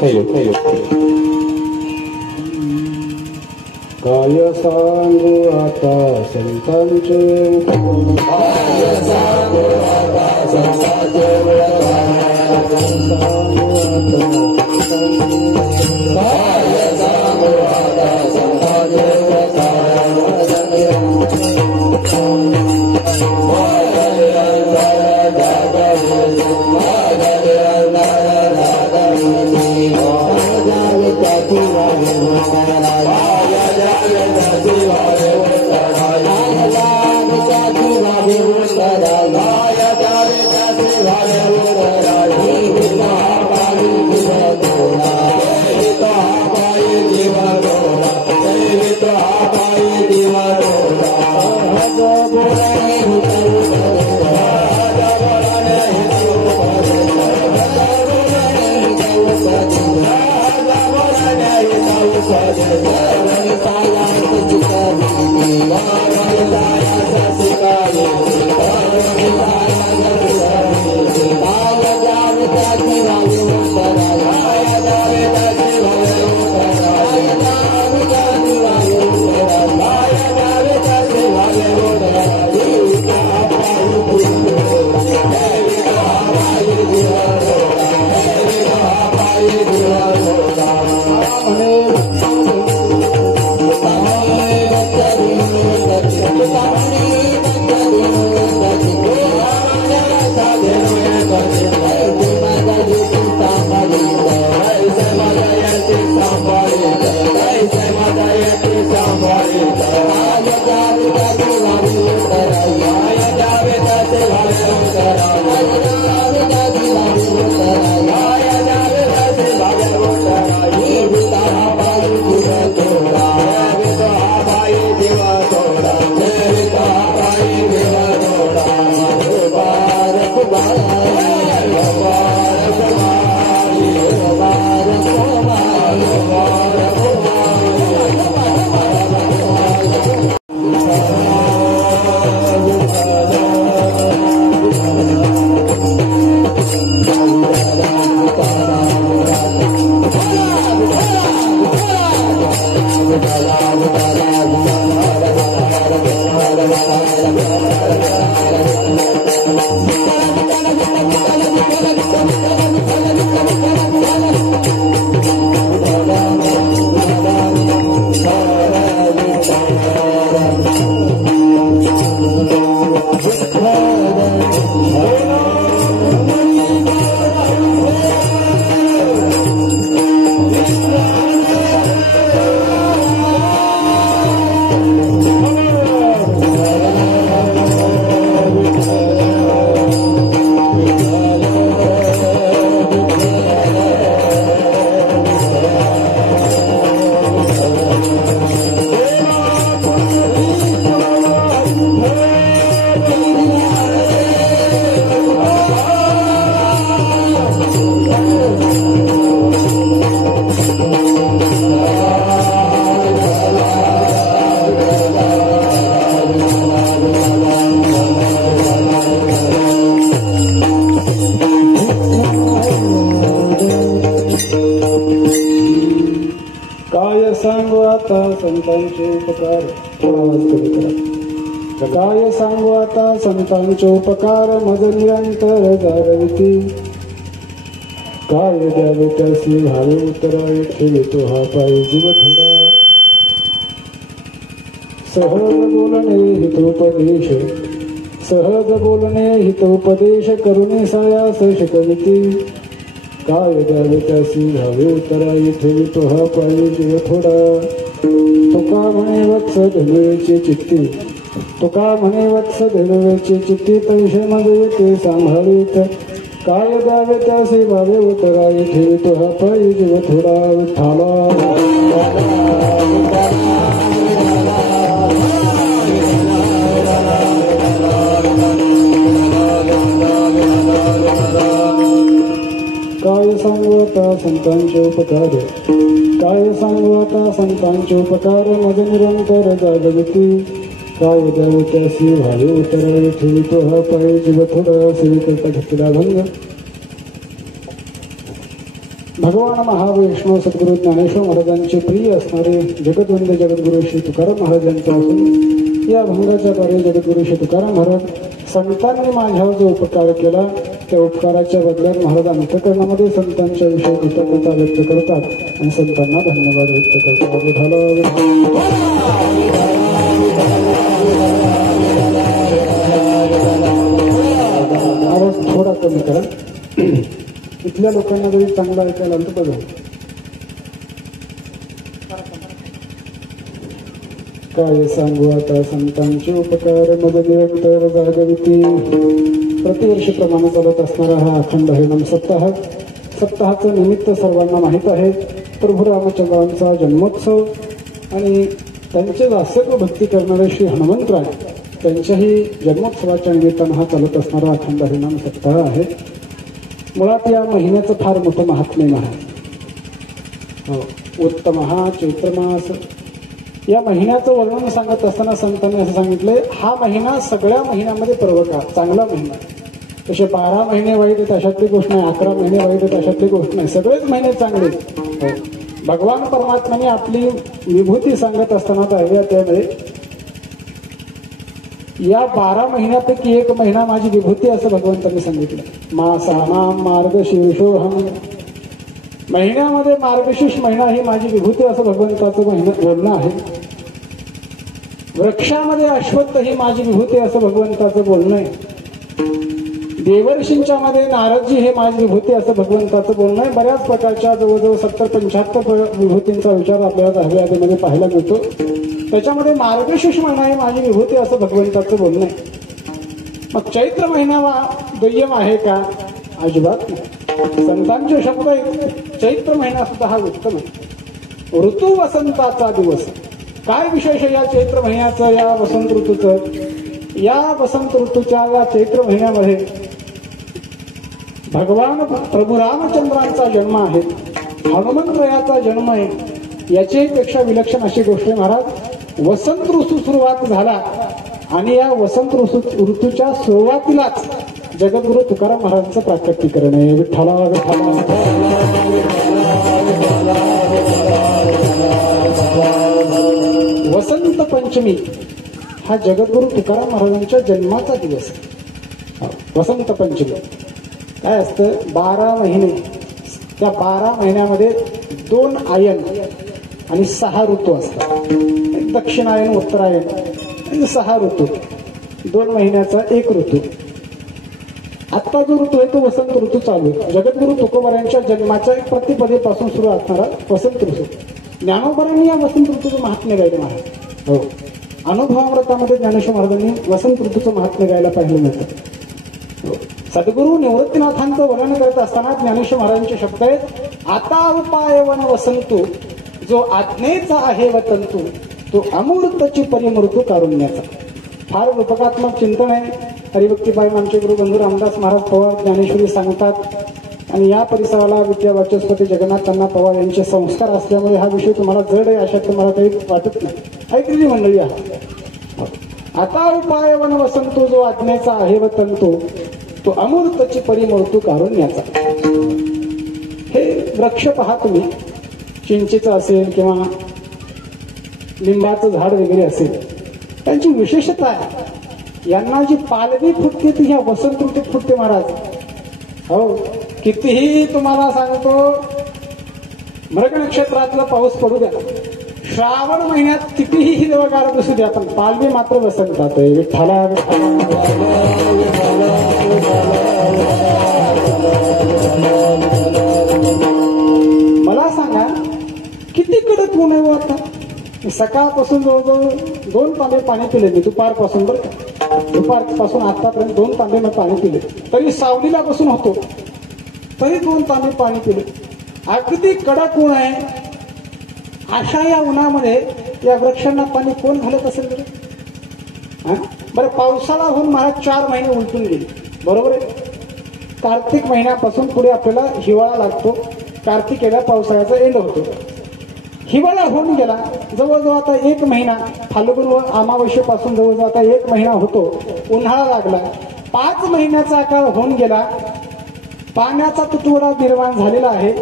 काय सांगू आता संतांचे काय सांगू आता संतांचे संतांचे उपकार काय सांगू आता संतांचे उपकार मज निरंतर जागविती काय द्यावे त्यासी भावे उतरावे ठेवितो हा पायी जीव थोडा सहज बोलणे हितोपदेश सहज बोलणे हितोपदेश करुणे सायास शिकविती काय द्यावे त्यासी भावे उतरावे ठेवितो हा पायी जीव थोडा तुका म्हणे वत्स धनुवेची चित्ती तुका म्हणे वत्स धनुवेची चित्ती पैसे मध्ये येते सांभाळीत काय द्यावे त्यासी भावे उतराई ठेवितो हा पायी जीव थोडा विठ्ठला काय सांगू आता संतांचे उपकार काय सांगू आता संतांचे उपकार मज निरंतर जागविती काय द्यावे त्यासी भावे उतरावे ठेवितो हा पायी जीव थोडा सेविकर्ता घेतला भंग भगवान महावैष्णव सद्गुरू ज्ञानेश्वर महाराजांचे प्रिय असणारे जगद्वंद जगद्गुरू श्री तुकाराम महाराजांचा असून या भंगाच्या द्वारे जगद्गुरू श्री तुकाराम महाराज संतांनी माझ्यावर जो उपकार केला त्या उपकाराच्या बदल्यात महाराज अंतःकरणामध्ये संतांच्या विषयी कृतज्ञता व्यक्त करतात आणि संतांना धन्यवाद व्यक्त करतात. आवाज थोडा कमी करा. इथल्या लोकांना जरी चांगला ऐकायला आलं तर बघा. काय सांगू आता संतांचे उपकार मज निरंतर जागविती. प्रतिवर्षीप्रमाणे चालत असणारा हा अखंड हरिनाम सप्ताहाचं निमित्त सर्वांना माहीत आहे. प्रभू रामचंद्रांचा जन्मोत्सव आणि त्यांचे दास्यत्व भक्ती करणारे श्री हनुमंतराय त्यांच्याही जन्मोत्सवाच्या निमित्तानं हा चालत असणारा अखंड हरिनाम सप्ताह आहे. मुळात या महिन्याचं फार मोठं महात्म्य आहे. उत्तम हा चैत्रमास या महिन्याचं वर्णन सांगत असताना संतांनी असं सांगितलंय, हा महिना सगळ्या महिन्यामध्ये पर्वकाळ चांगला महिना. तसे 12 महिने वाईट आहेत अशातली गोष्ट नाही, 11 महिने वाईट आहेत अशातली गोष्ट नाही, सगळेच महिने चांगले. भगवान परमात्म्याने आपली विभूती सांगत असताना पाहिजे त्यामध्ये या 12 महिन्यापैकी एक महिना माझी विभूती असं भगवंतांनी सांगितलं. मासानाम मार्गशीर्षोहम, महिन्यामध्ये मार्गशीर्ष महिना ही माझी विभूती असं भगवंताचं बोलणं आहे. वृक्षामध्ये अश्वत्थ ही माझी विभूती असं भगवंताचं बोलणं आहे. देवर्षींच्या मध्ये नारदजी हे माझी विभूती असं भगवंताचं बोलणं आहे. बऱ्याच प्रकारच्या जवळजवळ 70-75 विभूतींचा विचार आपल्याला दहाव्यामध्ये पाहायला मिळतो. त्याच्यामध्ये मार्गशीर्ष महिना ही माझी विभूती असं भगवंताचं बोलणं आहे. मग चैत्र महिना दुय्यम आहे का? अजिबात नाही. संतांचे शब्द आहेत, चैत्र महिना सुद्धा हा उत्तम आहे. ऋतू वसंताचा दिवस. काय विशेष या चैत्र महिन्याचं, या वसंत ऋतूचं? या वसंत ऋतूच्या या चैत्र महिन्यामध्ये भगवान प्रभू रामचंद्रांचा जन्म आहे, हनुमंतरायाचा जन्म आहे. याच्यापेक्षा विलक्षण अशी गोष्ट महाराज, वसंत ऋतू सुरुवात झाला आणि या वसंत ऋतूच्या सुरुवातीलाच जगद्गुरु तुकाराम महाराजांचं प्राकट्यीकरण आहे. विठ्ठला वसंत पंचमी हा जगद्गुरु तुकाराम महाराजांच्या जन्माचा दिवस आहे. वसंत पंचमी काय असतं? 12 महिने. त्या 12 महिन्यामध्ये 2 आयन आणि 6 ऋतू असतात. दक्षिणायन, उत्तरायण आणि 6 ऋतू. 2 महिन्याचा एक ऋतू. आत्ता जो ऋतू आहे तो वसंत ऋतू चालू आहे. जगद्गुरु तुकोबारायांच्या जन्माच्या प्रतिपदेपासून सुरू असणारा वसंत ऋतू. ज्ञानोबारांनी या वसंत ऋतूचं महात्म्य गायलं महाराज. हो, अनुभवामृतामध्ये ज्ञानेश्वर महाराजांनी वसंत ऋतूचं महात्म्य गायला पाहिलं नव्हतं. सद्गुरु निवृत्तीनाथांचं वर्णन करत असताना ज्ञानेश्वर महाराजांचे शब्द आहेत, आता उपाय वन वसंतू, जो आज्ञेचा आहे वतंतू, तो अमूर्तची परिमृत्यू कारुण्याचा. फार रूपकात्मक चिंतन आहे. हरिभक्तीबाई आमचे गुरु बंधू रामदास महाराज पवार ज्ञानेश्वरी सांगतात. आणि या परिसराला विद्यावाचस्पती जगन्नाथांना पवार यांचे संस्कार असल्यामुळे हा विषय तुम्हाला जड आहे अशात तुम्हाला काही वाटत नाही. ऐकलेली मंडळी आहे. आता उपाय वन वसंतो, जो आज्ञेचा आहे व तंतू, तो अमूर्तची परिमृत्यू कारुण्याचा. हे वृक्ष पहा तुम्ही, चिंचेचं असेल किंवा लिंबाचं झाड वगैरे असेल, त्यांची विशेषता आहे. यांना जी पालवी फुटते ती ह्या वसंत ऋतूत फुटते महाराज. हो, कितीही तुम्हाला सांगतो मृग नक्षत्रातला पाऊस पडू द्या, श्रावण महिन्यात कितीही हिरवगार दिसू द्या, पण पालवी मात्र वसंतात आहे. विठ्ठला मला सांगा किती कडक ऊन आहे आता. सकाळपासून जवळजवळ 2 तांबे पाणी पिले मी दुपारपासून. बरं का, दुपारपासून आतापर्यंत 2 तांबे मी पाणी पिले. तरी सावलीला बसून होतो तरी 2 तांबे पाणी पिले. अगदी कडक ऊन आहे. अशा या उन्हामध्ये या वृक्षांना पाणी कोण घालत असेल बरं? बरं, पावसाळा होऊन महाराज 4 महिने उलटून गेले. बरोबर आहे. कार्तिक महिन्यापासून पुढे आपल्याला हिवाळा लागतो. कार्तिक याला पावसाळ्याचा एंड होतो. हिवाळा होऊन गेला. जवळजवळ आता 1 महिना, फाल्गुन व अमावस्येपासून जवळजवळ आता 1 महिना होतो. उन्हाळा लागला. 5 महिन्याचा काळ होऊन गेला. पाण्याचा तुटवडा निर्माण झालेला आहे.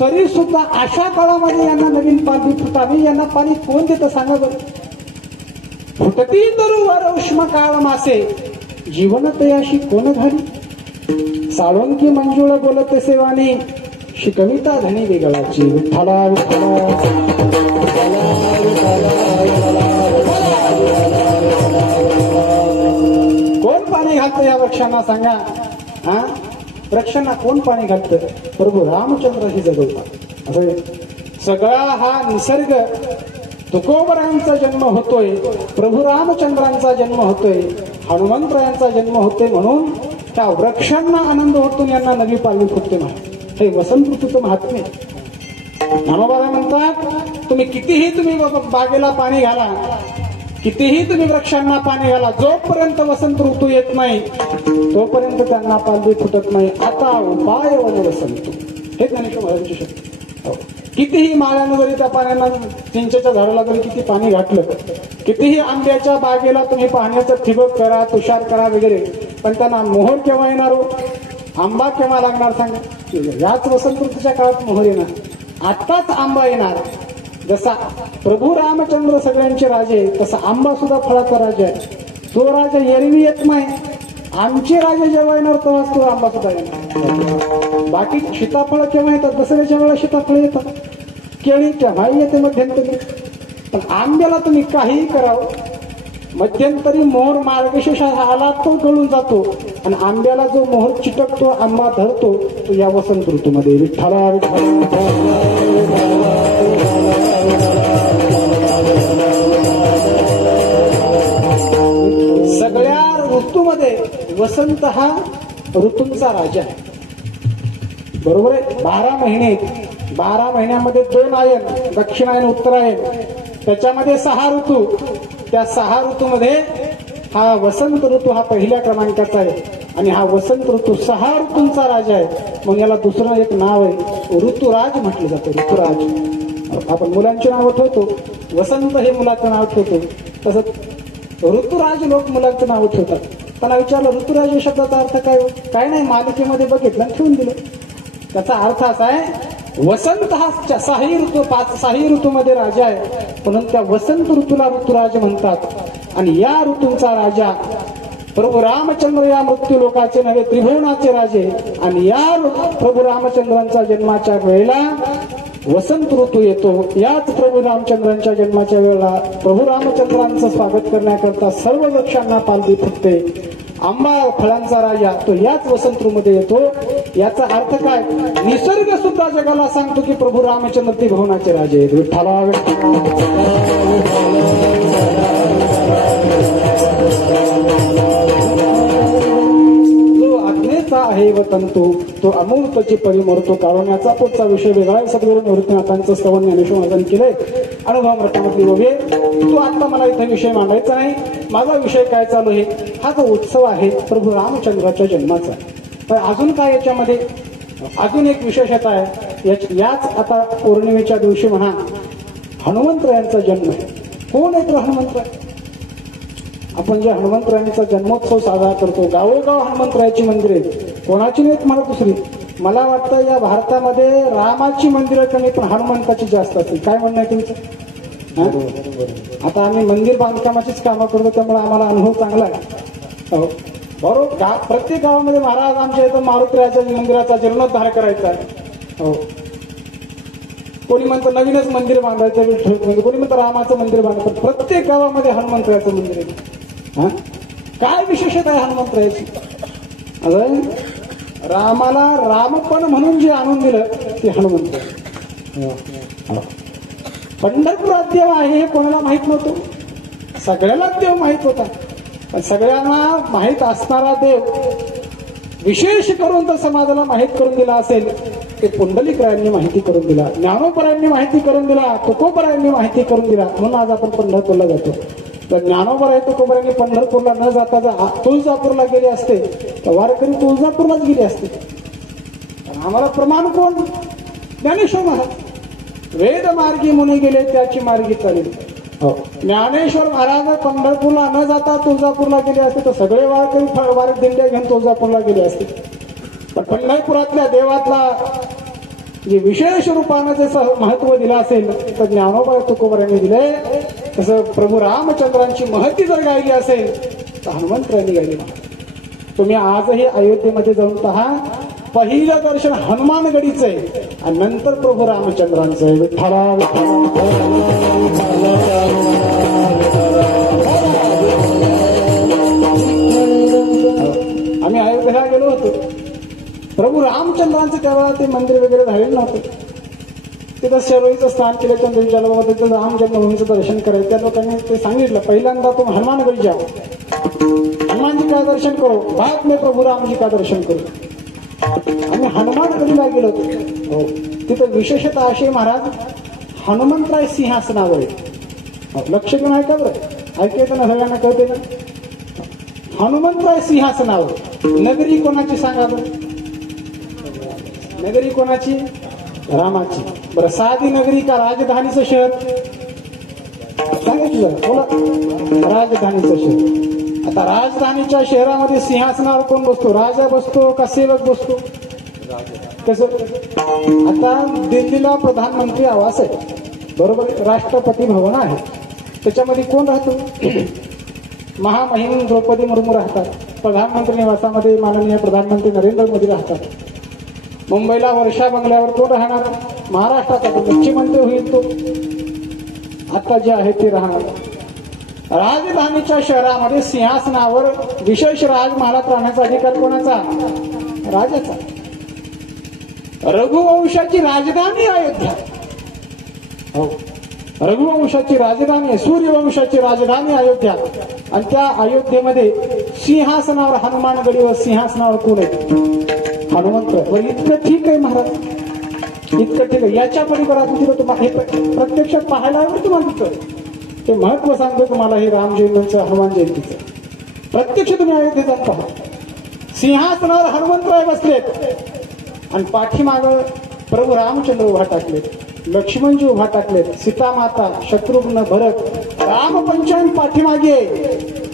तरी सुद्धा अशा काळामध्ये यांना नवीन पाणी फुटावी, यांना पाणी कोण देतं सांगा बरं. फुटती तरुवर उष्म काळ मासे, जीवन तयाशी कोण घाली. साळुंकी मंजुळ बोलते सेवानी, शिकविता धनी वेगळाची. विठ्ठला विठ्ठला. कोण पाणी घालतं या वृक्षांना सांगा. हा, वृक्षांना कोण पाणी घालतं? प्रभू रामचंद्र ही जगवतात. असं सगळा हा निसर्ग, तुकोबरायांचा जन्म होतोय, प्रभू रामचंद्रांचा जन्म होतोय, हनुमंतरायांचा जन्म होतोय, म्हणून त्या वृक्षांना आनंद होतो, यांना नवी पालवी फुटते नाही. हे वसंत ऋतूचं महात्म्य. ज्ञानोबा म्हणतात, तुम्ही कितीही बागेला पाणी घाला, कितीही तुम्ही वृक्षांना पाणी घाला, जोपर्यंत वसंत ऋतू येत नाही तोपर्यंत त्यांना पालवी फुटत नाही. आता उपाय वन वसंत, हे ज्ञानेश्वर महाराजांची शक्ती. कितीही माळ्यानं जरी त्या पाण्याला, चिंचेच्या झाडाला जरी किती पाणी घातलं, कितीही आंब्याच्या बागेला तुम्ही पाण्याचं ठिबक करा, तुषार करा वगैरे, पण त्यांना मोहर केव्हा येणार हो? आंबा केव्हा लागणार सांगा. याच वसंत ऋतूच्या काळात मोहर येणार, आत्ताच आंबा येणार. जसा प्रभू रामचंद्र सगळ्यांचे राजे, तसा आंबा सुद्धा फळाचा राजा आहे. तो राजा एरवी येत नाही, आमचे राजे जेव्हा येणार तेव्हाच तो आंबा सुद्धा येणार. बाकी सीताफळ केव्हा येतात? दसऱ्याच्या वेळेला सीताफळ येतात, केळी केव्हा येते मध्यंतरी. पण आंब्याला तुम्ही काहीही करावं, मध्यंतरी मोहर मार्गशीर्ष आला तो गळून जातो, आणि आंब्याला जो मोहर चिटकतो, आंबा धरतो, तो या वसंत ऋतूमध्ये. विठ्ठला सगळ्या ऋतूमध्ये वसंत हा ऋतूंचा राजा आहे. बरोबर आहे. 12 महिने, 12 महिन्यामध्ये 2 आयन, दक्षिणायन उत्तरायण, त्याच्यामध्ये 6 ऋतू. त्या 6 ऋतूमध्ये हा वसंत ऋतू हा पहिल्या क्रमांकाचा आहे, आणि हा वसंत ऋतू 6 ऋतूंचा राजा आहे. मग याला दुसरं एक नाव आहे, ऋतुराज म्हटलं जातं. ऋतुराज. आपण मुलांची नावं ठेवतो, वसंत हे मुलाचं नाव ठेवतो, तसंच ऋतुराज लोक मुलांचं नाव ठेवतात. त्यांना विचारलं ऋतुराज या शब्दाचा अर्थ काय? काय नाही, मालिकेमध्ये बघितलं ठेवून दिलं. त्याचा अर्थ असा आहे, वसंत हा 6 ऋतूमध्ये राजा आहे, म्हणून त्या वसंत ऋतूला ऋतुराज म्हणतात. आणि या ऋतूंचा राजा प्रभू रामचंद्र या मृत्यू लोकाचे नव्हे, त्रिभुवनाचे राजे. आणि या प्रभू रामचंद्रांच्या जन्माच्या वेळेला वसंत ऋतू येतो. याच प्रभू रामचंद्रांच्या जन्माच्या वेळेला प्रभू रामचंद्रांचं स्वागत करण्याकरता सर्व वृक्षांना पालवी फुटते. आंबा फळांचा राजा तो याच वसंत ऋतूमध्ये येतो. याचा अर्थ काय? निसर्ग सुद्धा जगाला सांगतो की प्रभू रामचंद्र त्रिभुवनाचे राजे आहेत. विठ्ठला आहे वतंतू तो अमूर्तची परिमूर्तो. कारण याचा पुढचा विषय वेगळा आहे. सद्गुरू निवृत्तीनाथांचं श्रवण ज्ञानेश्वर महाराजांनी केलंय. अनुभव मृतामधली वगे तो आता मला इथे विषय मांडायचा नाही. माझा विषय काय चालू आहे, हा जो उत्सव आहे प्रभू रामचंद्राच्या जन्माचा. तर अजून काय याच्यामध्ये अजून एक विशेषता आहे. याच आता पौर्णिमेच्या दिवशी म्हणा हनुमंतरायांचा जन्म आहे. कोण आहे तो हनुमंतराय? आपण जे हनुमंतरायांचा जन्मोत्सव साजरा करतो, गावोगाव हनुमंतरायाची मंदिरे, कोणाची नाहीत मला दुसरी. मला वाटतं या भारतामध्ये रामाची मंदिरं कमी पण हनुमंताची जास्त असतील. काय म्हणणं आहे तुमचं? आता आम्ही मंदिर बांधकामाचीच कामं करतो, त्यामुळे आम्हाला अनुभव चांगला आहे. बरोबर. प्रत्येक गावामध्ये महाराज आमच्या इथं मारुतीरायाच्या मंदिराचा जीर्णोद्धार करायचा आहे. हो. कोणी म्हणतं नवीनच मंदिर बांधायचं, कोणी म्हणतं रामाचं मंदिर बांधायचं. प्रत्येक गावामध्ये हनुमंतरायाचं मंदिर आहे. काय विशेषता आहे हनुमंतरायाची? रामाला रामपण म्हणून जे आणून दिलं ते हनुमंत. पंढरपुरात देव आहे हे कोणाला माहित नव्हतं, सगळ्यालाच देव माहित होता. पण सगळ्यांना माहित असणारा देव विशेष करून तर समाजाला माहित करून दिला असेल ते पुंडलिकरायांनी माहिती करून दिला, ज्ञानोबरायांनी माहिती करून दिला, तुकोबरायांनी माहिती करून दिला. म्हणून आज आपण पंढरपूरला जातो. तर ज्ञानोबराय तुकोबरायांनी पंढरपूरला न जाता जर तुळजापूरला गेले असते तर वारकरी तुळजापूरलाच गेले असते. आम्हाला प्रमाण कोण? ज्ञानेश्वर महाराज. वेद मार्गी मुनी गेले त्याची मार्गी चालली. ज्ञानेश्वर महाराज पंढरपूरला न जाता तुळजापूरला गेले असते तर सगळे वारकरी वारक दिंड्या घेऊन तुळजापूरला गेले असते. पण पंढरपुरातल्या देवातला जे विशेष रूपानं जसं महत्व दिलं असेल तर ज्ञानोबा तुकोबरांनी दिलंय, तसं प्रभू रामचंद्रांची महती जर गायली असेल तर हनुमंतरायांनी गायली. तुम्ही आजही अयोध्येमध्ये जाऊन पहा, पहिलं दर्शन हनुमानगडीचं आहे आणि नंतर प्रभू रामचंद्रांचं आहे. विठ्ठला आम्ही अयोध्येला गेलो होतो. प्रभू रामचंद्रांचं तेव्हा ते मंदिर वगैरे झालेलं नव्हतं. तिथं शरोईचं स्थान केलं, चंद्रविचारला बाबा तिथं राम जन्मभूमीचं दर्शन करायचं. त्या लोकांनी ते सांगितलं पहिल्यांदा तुम हनुमानगडी जाओ, हनुमान जी का दर्शन करो, बाद में प्रभू राम जी का दर्शन करो. आम्ही हनुमानगडीला गेलो होतो. तिथं विशेषतः असे महाराज हनुमंतराय सिंहासनावर आहे. लक्ष देऊन ऐका बरं, ऐकायचं ना सगळ्यांना कळते ना. हनुमंतराय सिंहासनावर. नगरी कोणाची सांगा बरं? नगरी कोणाची? रामाची. बरं, साधी नगरी का राजधानीचं शहर? सांगितलं बोला, राजधानीचं शहर. आता राजधानीच्या शहरामध्ये सिंहासनावर कोण बसतो? राजा बसतो का सेवक बसतो? कसं? आता दिल्लीला प्रधानमंत्री आवास आहे, बरोबर, राष्ट्रपती भवन आहे. त्याच्यामध्ये कोण राहतो? महामहिम द्रौपदी मुर्मू राहतात. प्रधानमंत्री निवासामध्ये माननीय प्रधानमंत्री नरेंद्र मोदी राहतात. मुंबईला वर्षा बंगल्यावर कोण राहणार? महाराष्ट्राचा मुख्यमंत्री होईल तो. आता जे आहे ते राहणार. राजधानीच्या शहरामध्ये सिंहासनावर विशेष राजमहालात राहण्याचा अधिकार कोणाचा? राजाचा. रघुवंशाची राजधानी अयोध्या. हो, रघुवंशाची राजधानी आहे, सूर्यवंशाची राजधानी अयोध्या. आणि त्या अयोध्येमध्ये सिंहासनावर हनुमानगडी व सिंहासनावर कोण आहे? हनुमंत. बरं, इतकं ठीक आहे महाराज, इतकं ठीक आहे. याच्या पलीकडे तिथं तुम्हाला हे प्रत्यक्षात पाहायला आवडतं तुम्हाला. तिथं ते महत्व सांगतो तुम्हाला हे राम जयंतीचं, हनुमान जयंतीचं. प्रत्यक्ष तुम्ही अयोध्येत जाऊन पहा. सिंहासनावर हनुमंतराय बसलेत आणि पाठीमाग प्रभू रामचंद्र उभा टाकलेत, लक्ष्मणजी उभा टाकलेत, सीतामाता, शत्रुघ्न, भरत, रामपंचायत पाठीमागे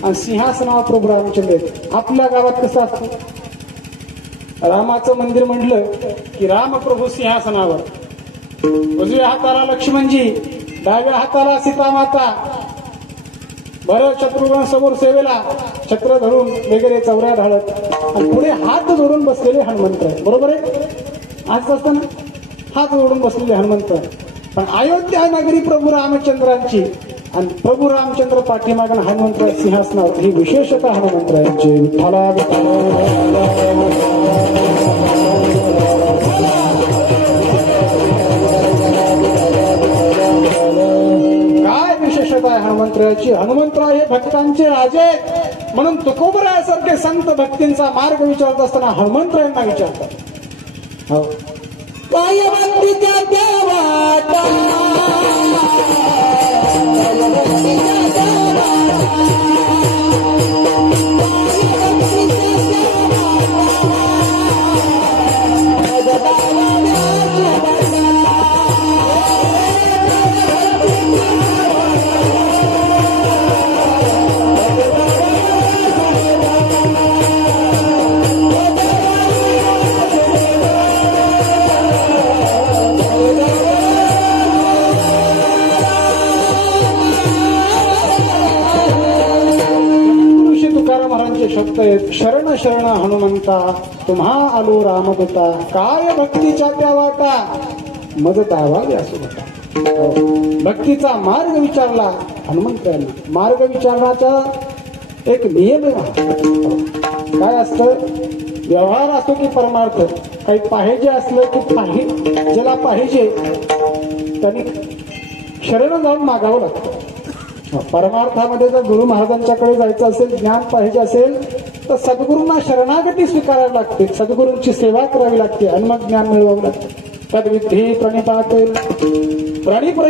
आणि सिंहासनावर प्रभू रामचंद्र. आपल्या गावात कसं असतं? रामाचं मंदिर म्हटलं की रामप्रभू सिंहासनावर, उजव्या हाताला लक्ष्मणजी, डाव्या हाताला सीतामाता, भरत शत्रुघ्न समोर सेवेला छत्र धरून वगैरे चौऱ्या ढाळत आणि पुढे हात जोडून बसलेले हनुमंत. बरोबर आहे? आज असताना हात जोडून बसलेले हनुमंत. पण अयोध्या नगरी प्रभू रामचंद्रांची आणि प्रभू रामचंद्र पाठीमागण हनुमंत सिंहासनावर. ही विशेषता हनुमंतरायांची. विठ्ठला काय विशेषता आहे हनुमंतरायाची? हनुमंतराय हे भक्तांचे राजे म्हणून तुकोबरायासारखे संत भक्तींचा मार्ग विचारत असताना हनुमंतरायांना विचारतात. हो, काय भक्तीच्या देवाचा, शब्द आहेत. शरण शरण हनुमंता, तुम्हा आलो रामदूता, काय भक्तीच्या त्या वाटा, मज दावा व्यासू होता. भक्तीचा मार्ग विचारला हनुमंतरायांना. मार्ग विचारण्याचा एक नियम आहे. काय असतं? व्यवहार असतो की परमार्थ. काही पाहिजे असलं की ज्याला पाहिजे त्यांनी शरण जाऊन मागावं लागतं. परमार्थामध्ये जर गुरु महाराजांच्याकडे जायचं असेल, ज्ञान पाहिजे असेल तर सद्गुरूंना शरणागती स्वीकारावी लागते, सद्गुरूंची सेवा करावी लागते आणि मग ज्ञान मिळवावं लागतं. तद्विधी प्रणिपातेन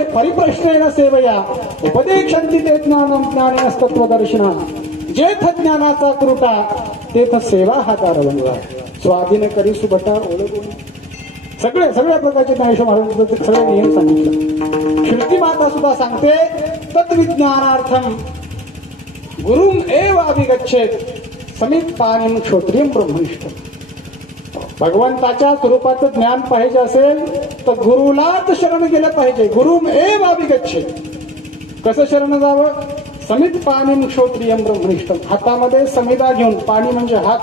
परिप्रश्नेन सेवया उपदेशन्ति ते ज्ञानं ज्ञानेनस्तत्वदर्शिना. जेथ ज्ञानाचा कृटा तेथ सेवा हा कारवणला. स्वाधीन करी सुभटा ओळखून सगळ्या प्रकारचे ज्ञानेश्वर महाराजांचे सगळे नियम सांगितले. श्रुती माता सुद्धा सांगते तत्विज्ञानार्थम गुरुम एव अभिगच्छेत समीप पाणीम क्षोत्रियम ब्रह्मनिष्ठ. भगवंताच्या स्वरूपाचं ज्ञान पाहिजे असेल तर गुरुलाच शरण गेलं पाहिजे. गुरु एव अभिगच्छे. कसं शरण जावं? समित पाणी श्रोत्रियम ब्रह्मनिष्ठम. हातामध्ये समिधा घेऊन, पाणी म्हणजे हात,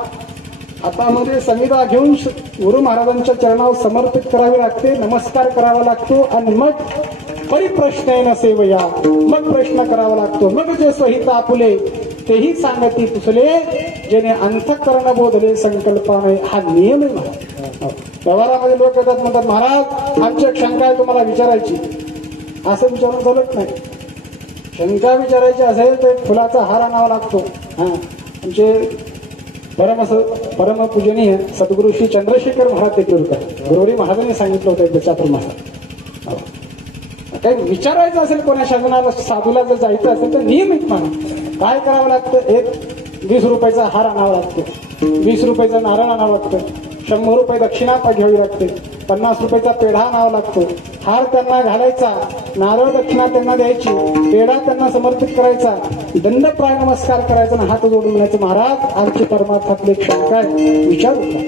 हातामध्ये समिधा घेऊन गुरु महाराजांच्या चरणावर समर्पित करावे लागते, नमस्कार करावा लागतो आणि मग परिप्रश्न सेवया, मग प्रश्न करावा लागतो. मग जे सहित आपुले तेही सांगती पुसले, जेणे अंतःकरण बोधले संकल्पाने. हा नियम आहे महाराज. व्यवहारामध्ये लोक येतात, म्हणतात महाराज आमची एक शंका आहे तुम्हाला विचारायची. असं विचारून चालत नाही. शंका विचारायची असेल तर फुलाचा हार आणावा लागतो. आमचे परमपूजनीय सद्गुरु श्री चंद्रशेखर महाराज तेकूरकर गुरुवारी महाराजांनी सांगितलं होतं एकदा चातुर्मासात. काही विचारायचं असेल कोणा शासनाला, साधूला जर जायचं असेल तर नियमित म्हणा काय करावं लागतं? एक 20 रुपयाचा हार आणावा लागतो, 20 रुपयाचा नारळ आणावं लागतं, 100 रुपये दक्षिणा घ्यावी लागते, 50 रुपयाचा पेढा आणावा लागतो. हार त्यांना घालायचा, नारळ दक्षिणा त्यांना द्यायची, पेढा त्यांना समर्पित करायचा, दंडप्राय नमस्कार करायचा आणि हात जोडून म्हणायचं महाराज आमची परमार्थातली एक शंका आहे, विचारू का?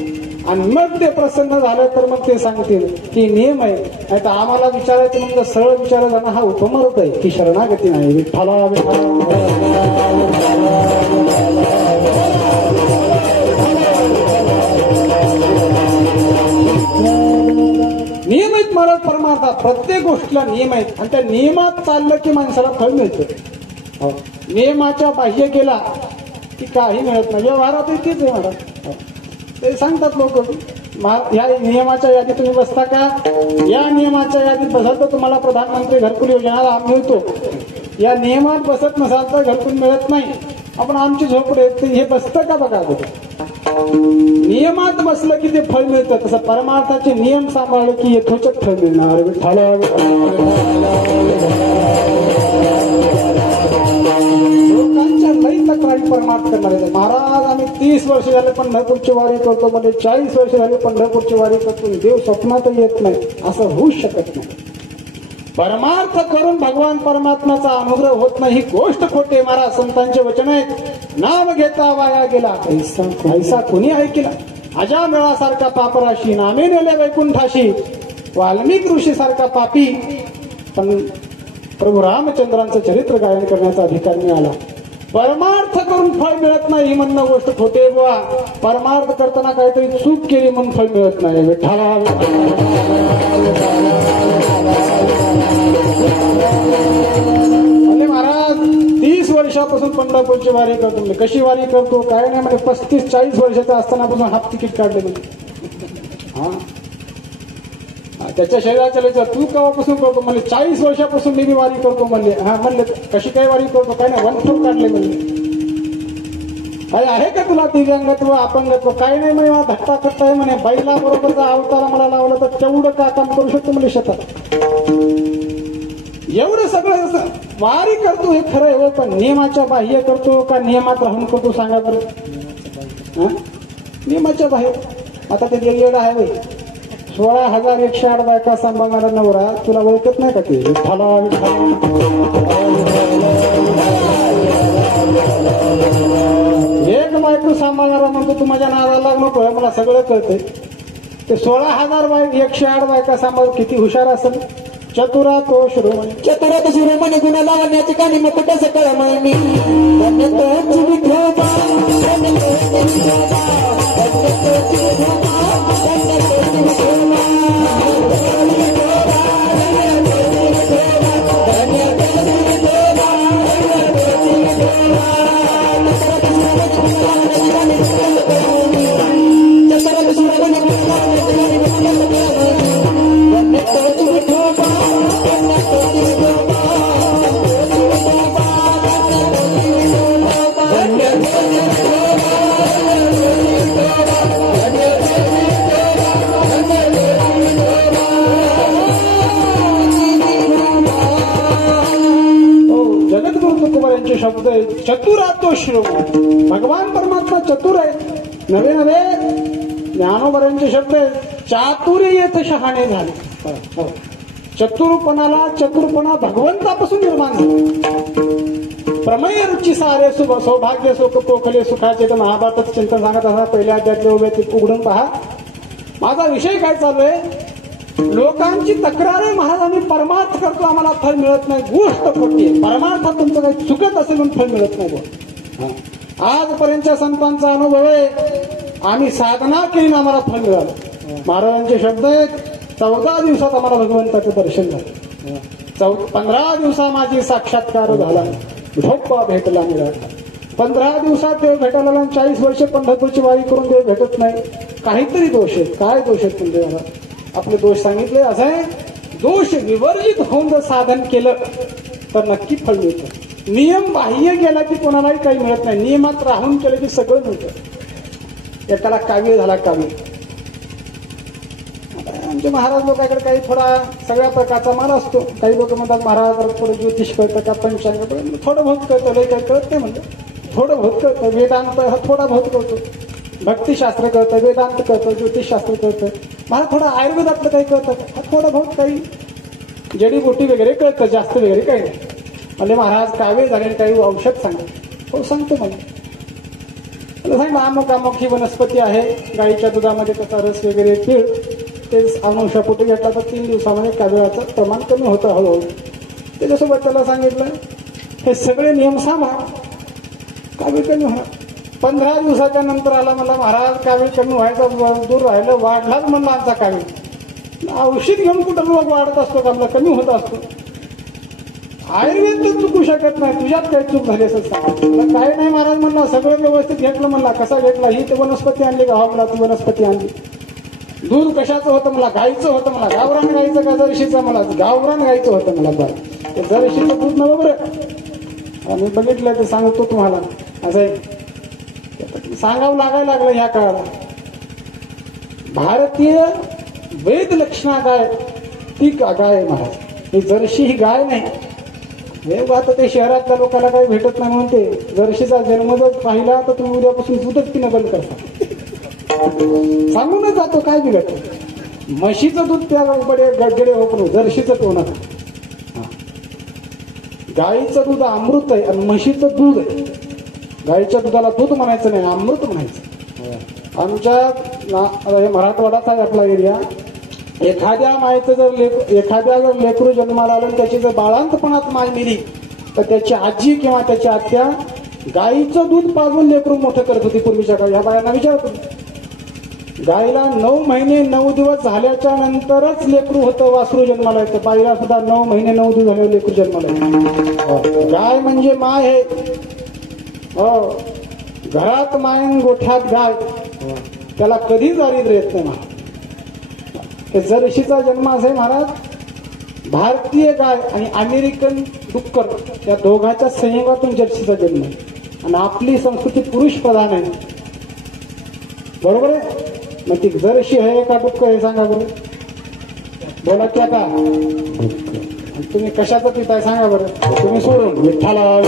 आणि मग ते प्रसन्न झालं तर मग ते सांगतील की नियम आहे. नाही तर आम्हाला विचारायचं म्हणजे सरळ विचारलं जाणं हा उपमर्थ आहे, की शरणागती नाही. विठ्ठला नियम आहेत महाराज परमार्थात. प्रत्येक गोष्टीला नियम आहेत आणि त्या नियमात चाललं की माणसाला फळ मिळतं. नियमाच्या बाह्य गेला की काही मिळत नाही. व्यवहारात तेच आहे महाराज. ते सांगतात लोक या नियमाच्या यादीत तुम्ही बसता का? या नियमाच्या यादीत बसाल तर तुम्हाला प्रधानमंत्री घरकुल योजना लाभ मिळतो. या नियमात बसत नसाल तर घरकुल मिळत नाही. आपण आमची झोपडे हे बसतं का बघा. नियमात बसलं की ते फळ मिळतं. तसं परमार्थाचे नियम सांभाळले की यथोचित फळ मिळणार. लोकांच्या लई तक्रारी परमार्थ करणार आहे. महाराज आम्ही 30 वर्ष झाले पंढरपूरची वारी करतो, म्हणजे 40 वर्ष झाले पंढरपूरची वारी करतो, देव स्वप्नात येत नाही. असं होऊच शकत नाही. परमार्थ करून भगवान परमात्म्याचा अनुग्रह होत नाही ही गोष्ट खोटे. महाराज संतांचे वचन आहेत, नाम घेता वाया गेला ऐसा कोणी ऐकला. अजामेळासारखा पापराशी नामे नेले वैकुंठाशी. वाल्मिक ऋषी सारखा पापी पण प्रभू रामचंद्रांचं चरित्र गायन करण्याचा अधिकार मिळाला. परमार्थ करून फळ मिळत नाही ही म्हणणं गोष्ट खोटे. बुवा परमार्थ करताना काहीतरी चूक केली म्हणून फळ मिळत नाही. विठ्ठला अरे महाराज 30 वर्षापासून पंढरपूरची वारी करतो. म्हणजे कशी वारी करतो काय नाही म्हणजे 35-40 वर्षाचा असतानापासून हाफ तिकीट काढले म्हणजे. त्याच्या शरीराच्या लिहायचं तू केव्हापासून करतो म्हणजे 40 वर्षापासून मी वारी करतो म्हणले. म्हणले कशी काय वारी करतो काय नाही 1 4 काढले म्हणले. काय आहे का तुला दिव्यांगत्व अपंगत्व काय नाही म्हणे. मला धक्का करता आहे म्हणे. बैला बरोबरचा अवतार मला लावला तर तेवढं का काम करू शकतो म्हणजे शेतात. एवढं सगळं वारी करतो हे खरं आहे, पण नियमाच्या बाह्य करतो का नियमात राहून करतो सांगा बरं. नियमाच्या बाहेर. आता ते येड आहे 16,108 बायका सांभाळणारा नवरा तुला ओळखत नाही का ते. एक बायको सांभाळणारा म्हणतो तू माझ्या नादाला लागू नको मला सगळं कळतंय. ते 16,108 बायका सांभाळ किती हुशार असेल. चतुरा तो शिरोमणी चतुरात शिरोमणी गुण लावण्याची कानी मग कुठे सकळ मनी. शब्द आहे चतुरातो शिरोमणी. भगवान परमात्मा चतुर आहे. नवे नवे ज्ञानोबरांचे शब्द आहे चातुर्य येथ शहाणे झाले. चतुरपणा भगवंतापासून निर्माण झाला. प्रमेय रुची सारे सौभाग्य सुख पोखले सुखाचे. तर महाभारताचं चिंतन सांगत असा पहिल्या अध्यायातले उभे ते उघडून पहा. माझा विषय काय चालू आहे? लोकांची तक्रार आहे महाराज आम्ही परमार्थ करतो आम्हाला फळ मिळत नाही. गोष्ट खोटी आहे. परमार्थात तुमचं काही चुकत असेल म्हणून फळ मिळत नाही बुवा. आजपर्यंतच्या संतांचा अनुभव आहे आम्ही साधना केली आम्हाला फळ मिळालं. महाराजांचे शब्द आहेत 14 दिवसात आम्हाला भगवंताचं दर्शन झालं. 15 दिवसा माझी साक्षात्कार झाला. झोप्पा भेटला मिळाला. 15 दिवसात देव भेटायला 40 वर्ष पंढरपूरची वारी करून देव भेटत नाही. काहीतरी दोष आहेत. काय दोष आहेत तुमचे? मला आपले दोष सांगितले. असं आहे दोष विवर्जित होऊन जर साधन केलं तर नक्की फळ मिळतं. नियम बाह्य गेला की कोणालाही काही मिळत नाही. नियमात राहून केलं की सगळं मिळतं. एकाला काव्य झाला काव्य. आमचे महाराज लोकांकडे काही थोडा सगळ्या प्रकारचा माल असतो. काही लोक म्हणतात महाराज थोडं ज्योतिष कळतं का पंचांग थोडं बहुत कळतं. लई काही कळत नाही म्हणलं. थोडं बहुत कळतं. वेदांत हा थोडा बहुत कळतो. भक्तिशास्त्र कळतं. वेदांत कळतं. ज्योतिषशास्त्र कळतं. मला थोडं आयुर्वेदातलं काही कळतं. हा थोडं बहुत काही जडीबुटी वगैरे कळतं. जास्त वगैरे काही नाही. म्हणजे महाराज कावे झाले काही औषध सांगा. हो सांगतो मला सांग अमुक अमुक ही वनस्पती आहे. गाईच्या दुधामध्ये त्याचा रस वगैरे पीळ ते अनुषापोटी घेतला तर 3 दिवसामध्ये कावीळाचं प्रमाण कमी होतं हळूहळू. त्याच्यासोबत त्याला सांगितलं हे सगळे नियम सांभाळ कावीळ कमी होणार. 15 दिवसाच्या नंतर आला मला महाराज कावीळ कमी व्हायचा दूर राहिलं वाढलाच म्हणला आमचा कावीळ. औषध घेऊन कुठं मग वाढत असतो का आपला कमी होत असतो. आयुर्वेद तर चुकू शकत नाही. तुझ्यात काही चूक झाली असं सांग. काय नाही महाराज म्हणला सगळं व्यवस्थित घेतलं म्हणला. कसा घेतला? ही तर वनस्पती आणली का? मला ती वनस्पती आणली. दूध कशाचं होतं मला? गाईचं होतं मला. गावरान गाईचं का जर्शीचं? मला गावरान गाईचं होतं मला. बरं ते जर्शीचं दूध नव्हतं बरं. मी बघितलं ते सांगतो तुम्हाला. असं आहे सांगावं लागायला लागलं ह्या काळाला. भारतीय वेद लक्षणा गाय ती गाय आहे महाराज. ही जर्शी ही गाय नाही. हे आता ते शहरातल्या लोकांना काही भेटत नाही म्हणून ते जर्शीचा जन्म जर पाहिला तर तुम्ही उद्यापासून दूधच पिणं बंद करता. सांगूनच जातो काय बिघडतं. म्हशीचं दूध त्या बडे गडगडे होतं. जर्शीचं टोणार. गाईचं दूध अमृत आहे आणि म्हशीचं दूध आहे. गाईच्या दुधाला दूध म्हणायचं नाही अमृत म्हणायचं. आमच्या मराठवाडाचा आहे आपला एरिया. एखाद्या मायचं जर एखाद्या जर लेकरू जन्माला आलं त्याची जर बाळांतपणात माय मिली तर त्याची आजी किंवा त्याची आत्या गाईचं दूध पाजून लेकरू मोठं करत होती पूर्वीच्या काळी. ह्या बायांना विचारतो. गायला 9 महिने 9 दिवस झाल्याच्या नंतरच लेकरू होतं वासरू जन्माला येतं. बाईला सुद्धा 9 महिने 9 दिवस झाले लेकरू जन्माला येतं. गाय म्हणजे माय आहे. हो घरात मायन गोठ्यात गाय. त्याला कधीच दारिद्र्य येत नाही महाराज. जर्शीचा जन्म असे महाराज. भारतीय गाय आणि अमेरिकन डुक्कर या दोघांच्या संयोगातून जर्सीचा जन्म आहे. आणि आपली संस्कृती पुरुष प्रधान आहे. बरोबर आहे. मग ती जर्शी आहे का डुक्कर आहे सांगा बरं. बोला की आता तुम्ही कशाचं पिताय सांगा बरं. तुम्ही सोडून विठ्ठला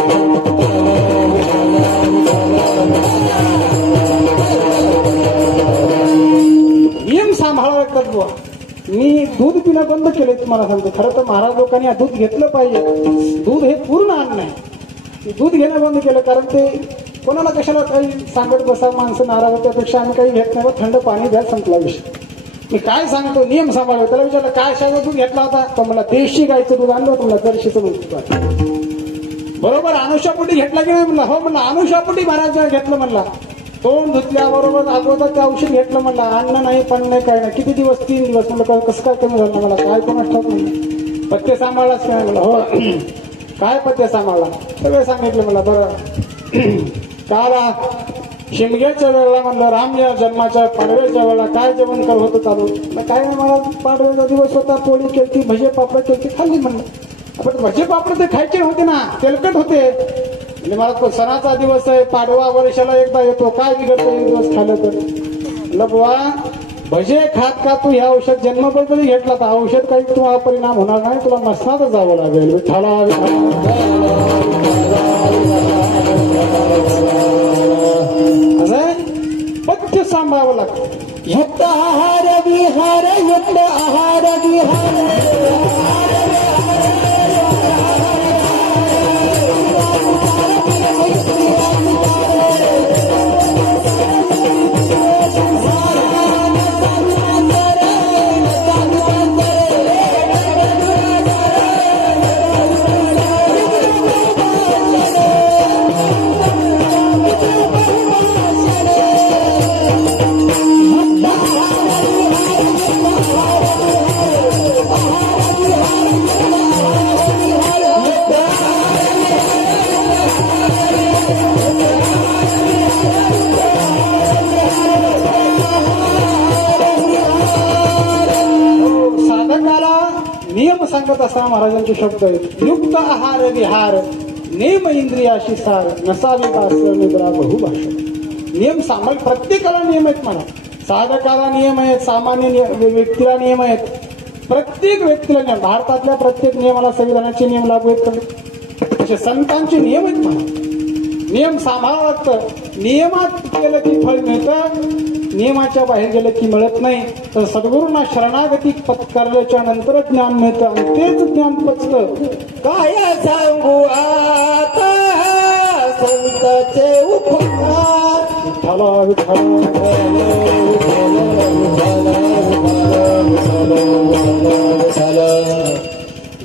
नियम सांभाळावे लागतात बुवा. मी दूध पिणं बंद केलंय तुम्हाला सांगतो. खरं तर महाराज लोकांनी दूध घेतलं पाहिजे. दूध हे पूर्ण अन्न आहे. दूध घेणं बंद केलं कारण ते कोणाला कशाला काही सांगत बसा माणसं नाराज. त्यापेक्षा आम्ही काही घेत नाही. थंड पाणी द्या संपला विषय. मी काय सांगतो नियम सांभाळतो. त्याला विचारलं काय शाळेचा दूध घेतला होता तर मला देशी गायचं दूध आणलं होतं. मला जर्शीचं म्हणतो. बरोबर अनुषापोटी घेतला की नाही म्हणला. हो म्हणला अनुषापोटी महाराज घेतलं म्हणला. तोंड धुतल्याबरोबर अगोदर ते औषध घेतलं म्हणला. अन्न नाही पण नाही काय नाही. किती दिवस? 3 दिवस. म्हणलं कसं काय कमी झालं मला काय कोणाच ठाऊक म्हणलं. पथ्य सांभाळलाच नाही म्हणलं. हो काय पथ्य सांभाळला सगळं सांगितलं मला. बरं काल शिमग्याच्या वेळेला म्हणलं राम या जन्माच्या पाडव्याच्या वेळेला काय जेवण कर होतं चालू. काय नाही मला पाडव्याचा दिवस होता. पोळी केलती भजे पापड केलती खाल्ली म्हणलं. पण भजे पापड ते खायचे होते ना तेलकट होते. म्हणजे मला तो सणाचा दिवस आहे. पाडवा वर्षाला एकदा येतो. काय बिघडतो एक दिवस खाल्लं तर. म्हणलं बुवा भजे खात का तू हे औषध जन्मबद्दल घेतला तर औषध काही तुम्हाला परिणाम होणार नाही. तुला मसनातच जावं लागेल. पथ्य सांभाळावं लागतं. युक्त आहार विहार युक्त आहार विहार नियम सांगत असताना महाराजांचे शब्द आहेत, युक्त आहार विहार नेम इंद्रियाशी सार नसावी दास निद्रा बहुभाष. नियम सांभाळ प्रत्येकाला नियम आहेत म्हणा, साधकाला नियम आहेत, सामान्य व्यक्तीला नियम आहेत, प्रत्येक व्यक्तीला नियम. भारतातल्या प्रत्येक नियमाला संविधानाचे नियम लागू आहेत, तसे संतांचे नियम आहेत म्हणा. नियम सांभाळावं लागतं. नियमात गेलं की फळ मिळतं, नियमाच्या बाहेर गेलं की मिळत नाही. तर सद्गुरूंना शरणागती पत्करल्याच्या नंतर ज्ञान मिळतं आणि तेच ज्ञान पचलं. काय सांगू आता संताचे उपकार. विठ्ठला विठ्ठला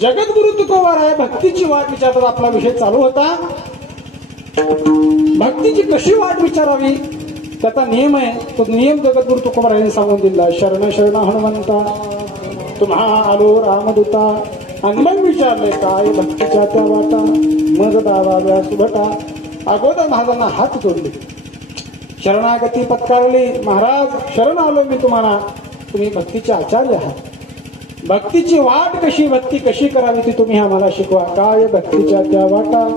जगद्गुरु तुकोबाराय भक्तीची वाट विचारतात. आपला विषय चालू होता. भक्तीची कशी वाट विचारावी त्याचा नियम आहे. तो नियम जगद्गुरु तुकोबारायांनी सांगून दिला. शरण शरण हनुमंता तुम्हा आलो रामदूता. आणि मग विचारले काय भक्तीच्या त्या वाटा मज दावाव्या सुभटा. अगोदर महाराजांना हात जोडले, शरणागती पत्कारली. महाराज शरण आलो मी तुम्हाला, तुम्ही भक्तीचे आचार्य आहात. भक्तीची वाट कशी, भक्ती कशी करावी ती तुम्ही आम्हाला शिकवा. काय भक्तीच्या त्या वाटा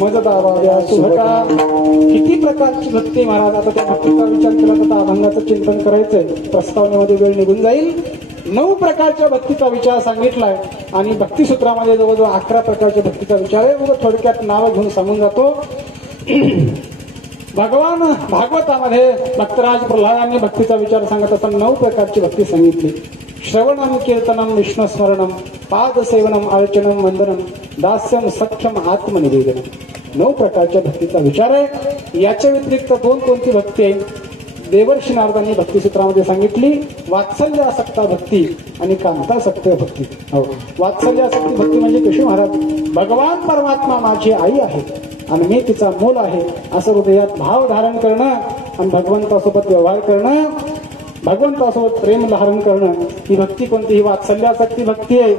मज दावाव्या सुभटा. किती प्रकारची भक्ती महाराज. आता त्या भक्तीचा विचार केला तर अभंगाचं चिंतन करायचंय. प्रस्तावनेमध्ये वेळ निघून जाईल. 9 प्रकारच्या भक्तीचा विचार सांगितलाय आणि भक्तिसूत्रामध्ये जवळजवळ 11 प्रकारच्या भक्तीचा विचार आहे. थोडक्यात नावं घेऊन सांगून जातो. भगवान भागवतामध्ये भक्तराज प्रल्हादांनी भक्तीचा विचार सांगत असताना 9 प्रकारची भक्ती सांगितली. श्रवणम कीर्तनम विष्णुस्मरणम पादसेवनम अर्चनम वंदनम दास्यम सख्यम आत्मनिवेदनम. 9 प्रकारच्या भक्तीचा विचार आहे. याच्या व्यतिरिक्त 2 कोणती भक्ती आहे देवर्षी नारदांनी भक्तिसूत्रामध्ये सांगितली. वात्सल्यासक्त भक्ती आणि कांतासक्त भक्ती. हो, वात्सल्यासक्त भक्ती म्हणजे कशी महाराज. भगवान परमात्मा माझी आई आहे आणि मी तिचा मूल आहे असं हृदयात भाव धारण करणं आणि भगवंतासोबत व्यवहार करणं, भगवंतासोबत प्रेम धारण करणं ही भक्ती कोणती. ही वात्सल्यासक्ती भक्ती आहे.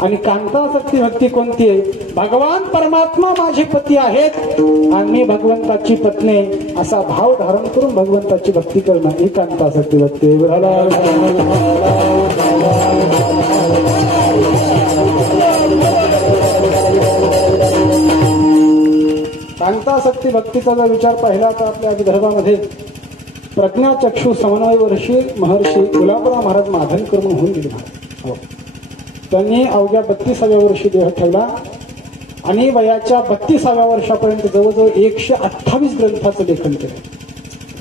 आणि कांतासक्ती भक्ती कोणती आहे. भगवान परमात्मा माझे पती आहेत आणि मी भगवंताची पत्नी असा भाव धारण करून भगवंताची भक्ती करणं ही कांतासक्ती भक्ती आहे. कांतासक्ती भक्तीचा जर विचार पाहिला तर आपल्या विदर्भामध्ये प्रज्ञाचक्षु समन्वय वर्षी महर्षी गुलाबराव महाराज माधनकर म्हणून होऊन गेले महाराज. हो, त्यांनी अवघ्या 32व्या वर्षी देह ठेवला आणि वयाच्या 32व्या वर्षापर्यंत जवळजवळ 128 ग्रंथाचं लेखन केलं.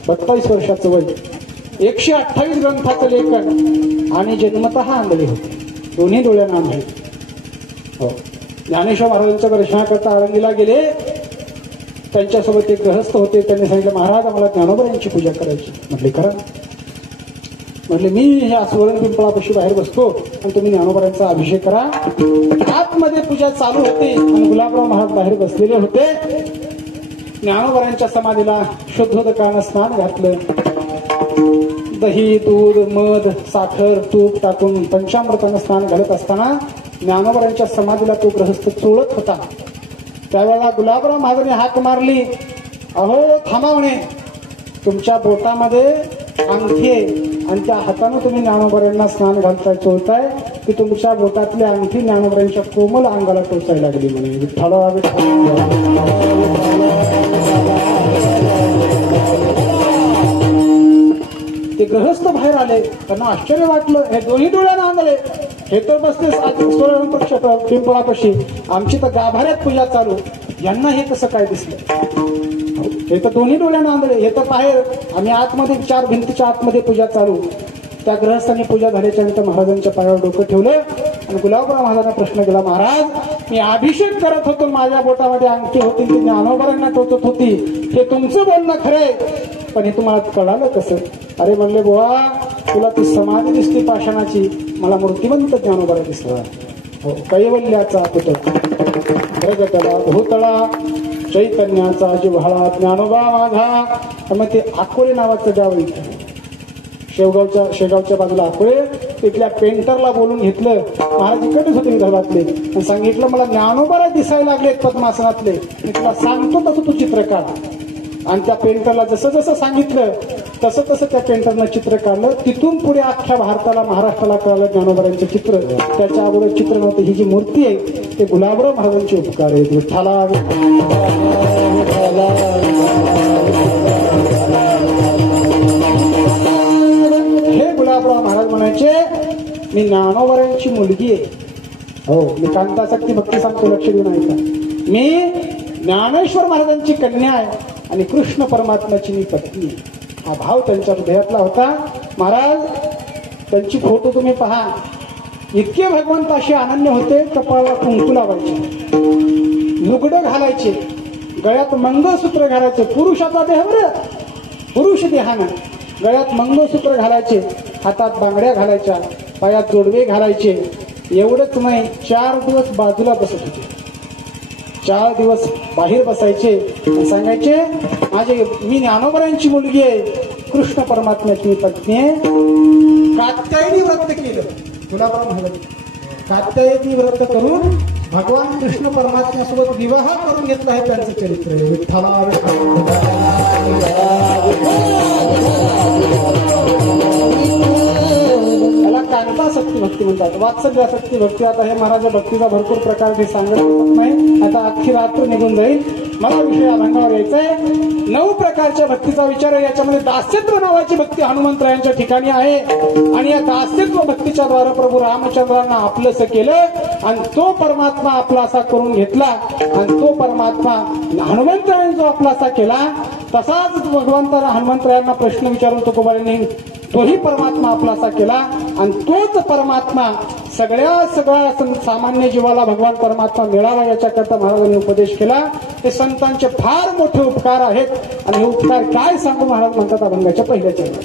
42 वर्षाचं वय, 128 ग्रंथाचं लेखन आणि जन्मतः आंधळे होते, दोन्ही डोळ्यांना आंधळे. हो, ज्ञानेश्वर महाराजांच्या दर्शनाकरता आळंदीला गेले. त्यांच्यासोबत एक गृहस्थ होते. त्यांनी सांगितलं महाराज आम्हाला ज्ञानोबा यांची पूजा करायची. म्हटले करा. म्हटले मी ह्या सुवर्ण पिंपळापाशी बाहेर बसतो आणि तुम्ही ज्ञानोबा अभिषेक करा. आतमध्ये पूजा चालू होती आणि गुलाबराव महाराज बाहेर बसलेले होते. ज्ञानोबा समाधीला शुद्धोदकानं स्नान घातलं. दही दूध मध साखर तूप टाकून पंचामृतानं स्नान घालत असताना ज्ञानोबा समाधीला तो गृहस्थ चोळत होता. त्यावेळेला गुलाबराव महाराजांनी हाक मारली. अहो थांबा म्हणे, तुमच्या बोटामध्ये अंगठी आहे आणि त्या हाताने तुम्ही ज्ञानोबा स्नान घालताय चोळताय की तुमच्या बोटातली अंगठी ज्ञानोबा कोमल अंगाला टोचायला लागली म्हणे. विठ्ठला ते गृहस्थ बाहेर आले. त्यांना आश्चर्य वाटलं. हे दोन्ही डोळ्यांना आंधळे, हे तर बसले पिंपळापाशी, आमची तर गाभाऱ्यात पूजा चालू, यांना हे कसं काय दिसलं. हे तर दोन्ही डोळ्यांना आंधळे, हे तर बाहेर, आम्ही आतमध्ये 4 भिंतीच्या आतमध्ये पूजा चालू. त्या गृहस्थांनी पूजा झाल्याच्या नंतर महाराजांच्या पायावर डोकं ठेवलं आणि गुलाबराव महाराजांना प्रश्न केला. महाराज मी अभिषेक करत होतो, माझ्या बोटामध्ये अंगठी होती ती ज्ञानोबांना टोचत होती, हे तुमचं बोलणं खरंय पण हे तुम्हाला कळालं कसं. अरे म्हणले बुवा तुला ती समाधी दिसती पाषाणाची, मला मूर्तिमंत ज्ञानोबा दिसला. हो, कैवल्याचा पुतळा प्रगटला भूतळा चैतन्याचा जिव्हाळा ज्ञानोबा माझा. मग ते अकोळे नावाचं गाव इथं शेगावच्या बाजूला अकोळे, तिथल्या पेंटरला बोलून घेतलं. महाराज इकडेच होते विदर्भातले आणि सांगितलं मला ज्ञानोबा दिसायला लागले पद्मासनातले, मी तुला सांगतो तसं तू चित्र काढ. आणि त्या पेंटरला जसं जसं सांगितलं तसं तसं त्या पेंटरनं चित्र काढलं. तिथून पुढे अख्ख्या भारताला महाराष्ट्राला कळलं ज्ञानोबांचं चित्र. त्याच्या अगोदर चित्र नव्हतं. ही जी मूर्ती आहे ते गुलाबराव महाराजांचे उपकार आहेत. विठ्ठला हे गुलाबराव महाराज म्हणायचे मी ज्ञानोबांची मुलगी आहे. हो, मी कांताशक्ती भक्ती सांगतो, लक्ष देऊन ऐका. मी ज्ञानेश्वर महाराजांची कन्या आहे आणि कृष्ण परमात्म्याची मी पत्नी आहे. हा भाव त्यांच्या हृदयातला होता. महाराज त्यांची फोटो तुम्ही पहा. इतके भगवंत असे अनन्य होते. कपाळाला कुंकू लावायचे, लुगडं घालायचे, गळ्यात मंगळसूत्र घालायचे. पुरुषाचा देह बरं, पुरुष देहानं गळ्यात मंगळसूत्र घालायचे, हातात बांगड्या घालायच्या, पायात जोडवे घालायचे. एवढंच नाही, 4 दिवस बाजूला बसत होते. 4 दिवस बाहेर बसायचे. सांगायचे मी ज्ञानोबांची मुलगी आहे, कृष्ण परमात्म्याची पत्नी आहे. कात्यायनी व्रत केलं गुलाबराव महाराज. कात्यायनी व्रत करून भगवान कृष्ण परमात्म्यासोबत विवाह करून घेतला आहे. त्यांचं चरित्र आहे. विठ्ठला कांताशक्ती भक्ती म्हणतात. वात्सल्याशक्ती भक्ती. आता हे महाराज भक्तीचा भरपूर प्रकार मी सांगत नाही. आता अख्खी रात्र निघून जाईल. मला विषय अभंगावर यायचंय. 9 प्रकारच्या भक्तीचा विचार आहे. याच्यामध्ये दास्यत्व नावाची भक्ती हनुमंतरायांच्या ठिकाणी आहे. आणि या दास्यत्व भक्तीच्या द्वारे प्रभू रामचंद्रांना आपलंसं केलं आणि तो परमात्मा आपलासा करून घेतला. आणि तो परमात्मा हनुमंतरायांनी जो आपलासा केला तसाच भगवंतांना हनुमंतरायांना प्रश्न विचारून तुकोबांनी तोही परमात्मा आपलासा केला. आणि तोच परमात्मा सगळ्या सामान्य जीवाला भगवान परमात्मा मिळावा याच्याकरता महाराजांनी उपदेश केला. ते संतांचे फार मोठे उपकार आहेत. आणि हे उपकार काय सांगू महाराज म्हणतात अभंगाच्या पहिल्या चरणात.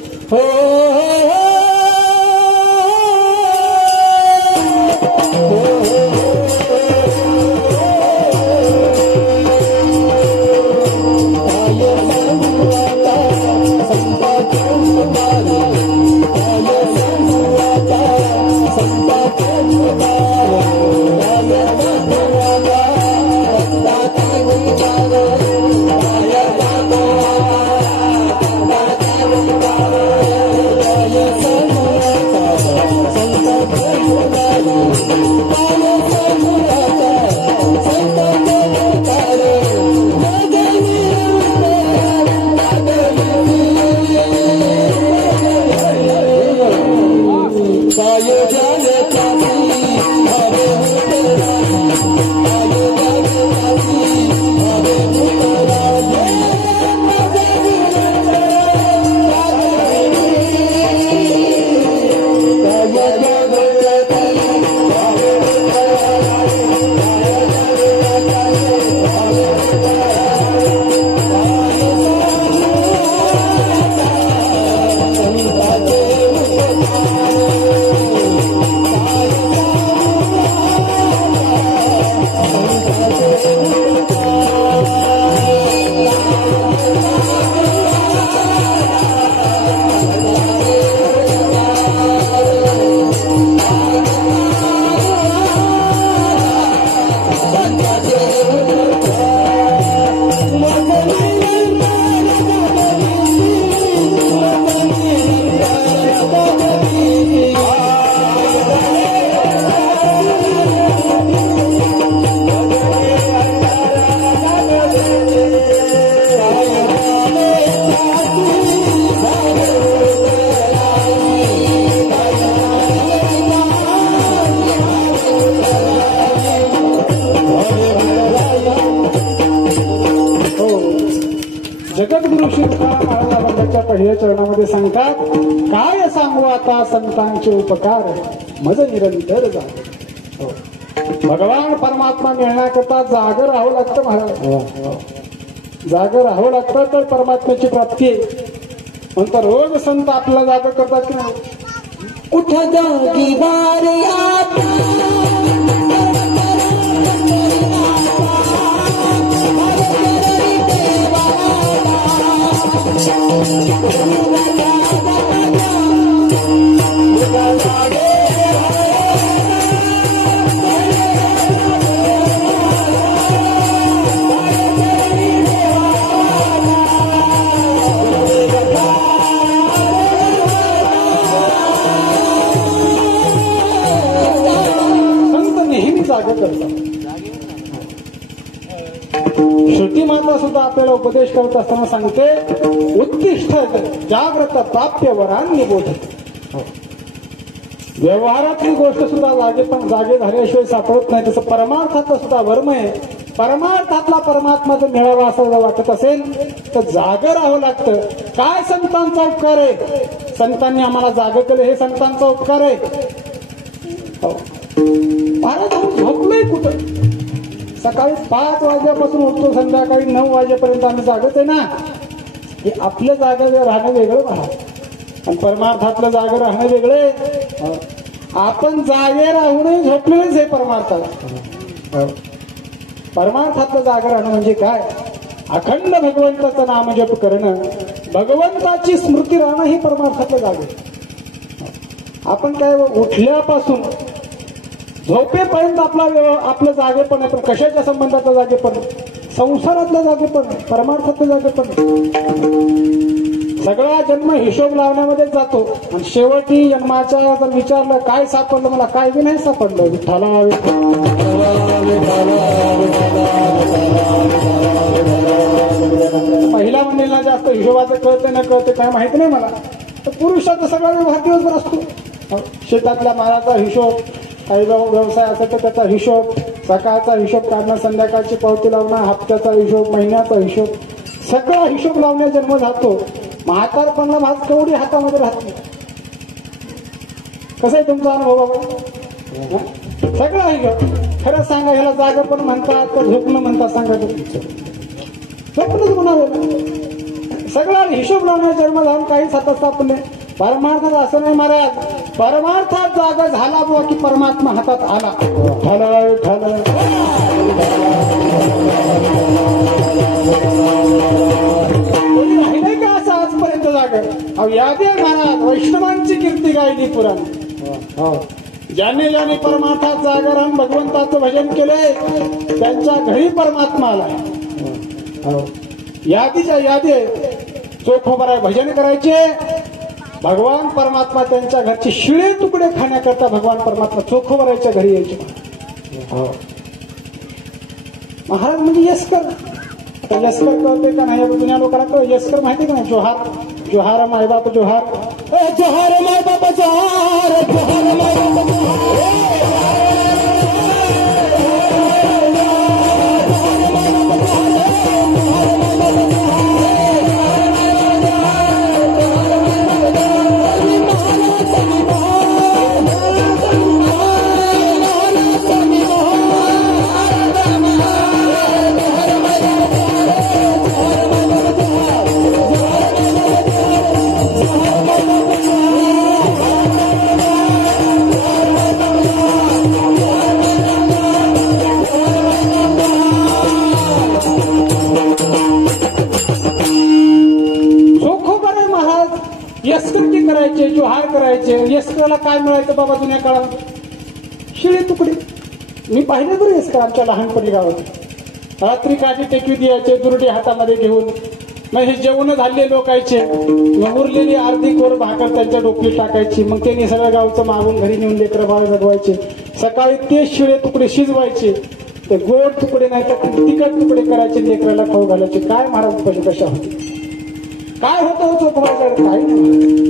जगद्गुरु श्री तुकाराम महाराजांच्या पहिल्या चरणामध्ये सांगतात, काय सांगू आता संतांचे उपकार मज निरंतर जागे. भगवान परमात्मा मिळण्याकरता जागर राहावं लागतं महाराज. जागर राहावं लागतं तर परमात्म्याची प्राप्ती आहे. नंतर रोज संत आपल्याला जागर करतात की नाही. उठ जागी वारे आता करतात. श्रुती माता सुद्धा आपल्याला उपदेश करत असताना सांगते, उत्तिष्ठ जाग्रत प्राप्य वरांनी बोधत. व्यवहारातली गोष्ट सुद्धा जागे झाल्याशिवाय सापडत नाही. तसं परमार्थातलं सुद्धा वर्म आहे. परमार्थातला परमात्मा जर मिळावा असं जर वाटत असेल तर जागं राहावं लागतं. काय संतांचा उपकार आहे? संतांनी आम्हाला जागं केलं, हे संतांचा उपकार आहे. महाराज झोपलोय कुठं? सकाळी 5 वाजल्यापासून उठतो, संध्याकाळी 9 वाजेपर्यंत आम्ही जागत आहे ना. हे आपलं जागं राहणं वेगळं महाराज आणि परमार्थातलं जागं राहणं वेगळे. आपण जागे राहूनही झोपलोच हे परमार्थात. परमार्थातलं जागं राहणं म्हणजे काय? अखंड भगवंताचं नाम जप करणं, भगवंताची स्मृती राहणं हे परमार्थातलं जागं. आपण काय उठल्यापासून झोपेपर्यंत आपलं जागेपण आहे. पण कशाच्या संबंधातलं जागेपण? संसारातलं जागेपण, परमार्थातलं जागेपण. सगळा जन्म हिशोब लावण्यामध्येच जातो आणि शेवटी जन्माच्या जर विचारलं काय सापडलं, मला काय बी नाही सापडलं. विठ्ठला महिला मंडळींना जास्त हिशोबाचं कळते न कळते काय माहिती नाही मला. तर पुरुषाचा सगळा व्यवहार दिवसभर असतो. शेतातल्या मालाचा हिशोब, काही व्यवसाय असेल तर त्याचा हिशोब, सकाळचा हिशोब काढणं, संध्याकाळची पावती लावणं, हप्त्याचा हिशोब, महिन्याचा हिशोब, सगळा हिशोब लावण्या जन्म जातो. म्हातारपणाला भात कवडी हातामध्ये राहत नाही. कसं आहे तुमचा अनुभव बाबा? सगळा हिशोब. खरं सांगा, ह्याला जागा पण म्हणतात तर झोपणं म्हणतात? सांगा झोपणंच म्हणावे. सगळा हिशोब लावण्या जन्म जाऊन काहीच हातात सापडले. परमार्थात असं नाही महाराज. परमार्थात जागा झाला बुवा की परमात्मा हातात आला. राहिले का असं आजपर्यंत जागा? अहो यादी महाराज, वैष्णवांची कीर्ती गायली पुराण. ज्याने ज्याने परमार्थात जागा राहून भगवंताचं भजन केले त्यांच्या घरी परमात्मा आला. यादीच्या यादी चोखोबर आहे. भजन करायचे, भगवान परमात्मा त्यांच्या घरचे शिळे तुकडे खाण्याकरता भगवान परमात्मा चोखोबराच्या घरी यायचे. महाराज म्हणजे यस्कर. आता यस्कर कळते का नाही जुन्या लोकांना कळ? यस्कर माहिती का नाही? जोहार, जोहार मायबाप जोहार, जोहार मायबाप जोहार, जोहार मायबाप करायचे, जोहार करायचे. यस्कराला काय मिळायचं बाबा जुन्या काळात? शिळे तुकडे. मी पाहिले बरं यस्कर आमच्या लहानपणी गावात. रात्री काठी टेकवी द्यायचे दुरडी हातामध्ये घेऊन. मग हे जेवण झाले लोकायचे, मग उरलेली अर्धी कोर भाकर त्यांच्या डोक्यात टाकायची. मग त्यांनी सगळ्या गावचं मागून घरी नेऊन लेकरं बाळ जगवायचे. सकाळी ते शिळे तुकडे शिजवायचे. ते गोड तुकडे नाही तर तिखट तुकडे करायचे, लेकराला खाऊ घालायचे. काय महाराज पहिले कशा होते? काय होतं चोखवायचं? काही नाही.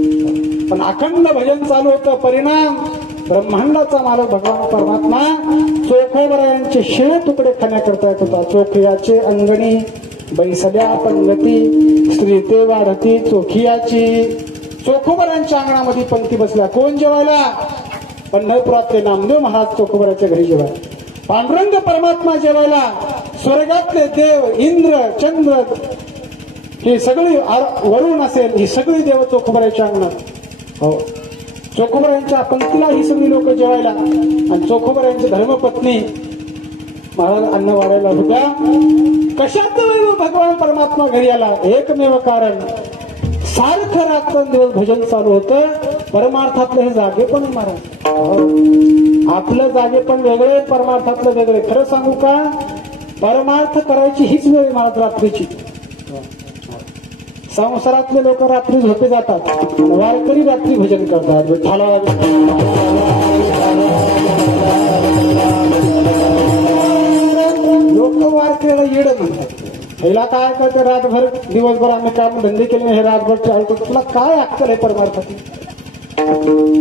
पण अखंड भजन चालू होतं. परिणाम ब्रह्मांडाचा मालक भगवान परमात्मा चोखोबरायांचे शिळे तुकडे खाण्याकरता येत होता. चोखियाचे अंगणी बैसल्या पंगती, स्त्री ते वाढती चोखियाची. चोखोबरांच्या अंगणामध्ये पंक्ती बसल्या. कोण जेवायला? पंढरपुरातले नामदेव महाराज चोखोबराच्या घरी जेवायला. पांडुरंग परमात्मा जेवायला. स्वर्गातले देव, इंद्र, चंद्र, ही सगळी वरुण असेल, ही सगळी देव चोखोबराच्या अंगणात. हो, चोखोबरायांच्या पंक्तीला ही सगळी लोक जेवायला. आणि चोखोबरायांची धर्मपत्नी महाराज अन्न वाढायला होत्या. कशात भगवान परमात्मा घरी आला? एकमेव कारण, सारखं रात्रंदिवस भजन चालू होतं. परमार्थातलं हे जागे पण महाराज. आपलं जागे पण वेगळे, परमार्थातलं वेगळे. खरं सांगू का, परमार्थ करायची हीच वेळ महाराज रात्रीची. संसारातले लोक रात्री झोपे जातात, वारकरी रात्री भजन करतात. काय करते रातभर दिवसभर आम्ही काम धंदे केले हे रातभर चालतो तुला काय अक्कल आहे परमार्थाची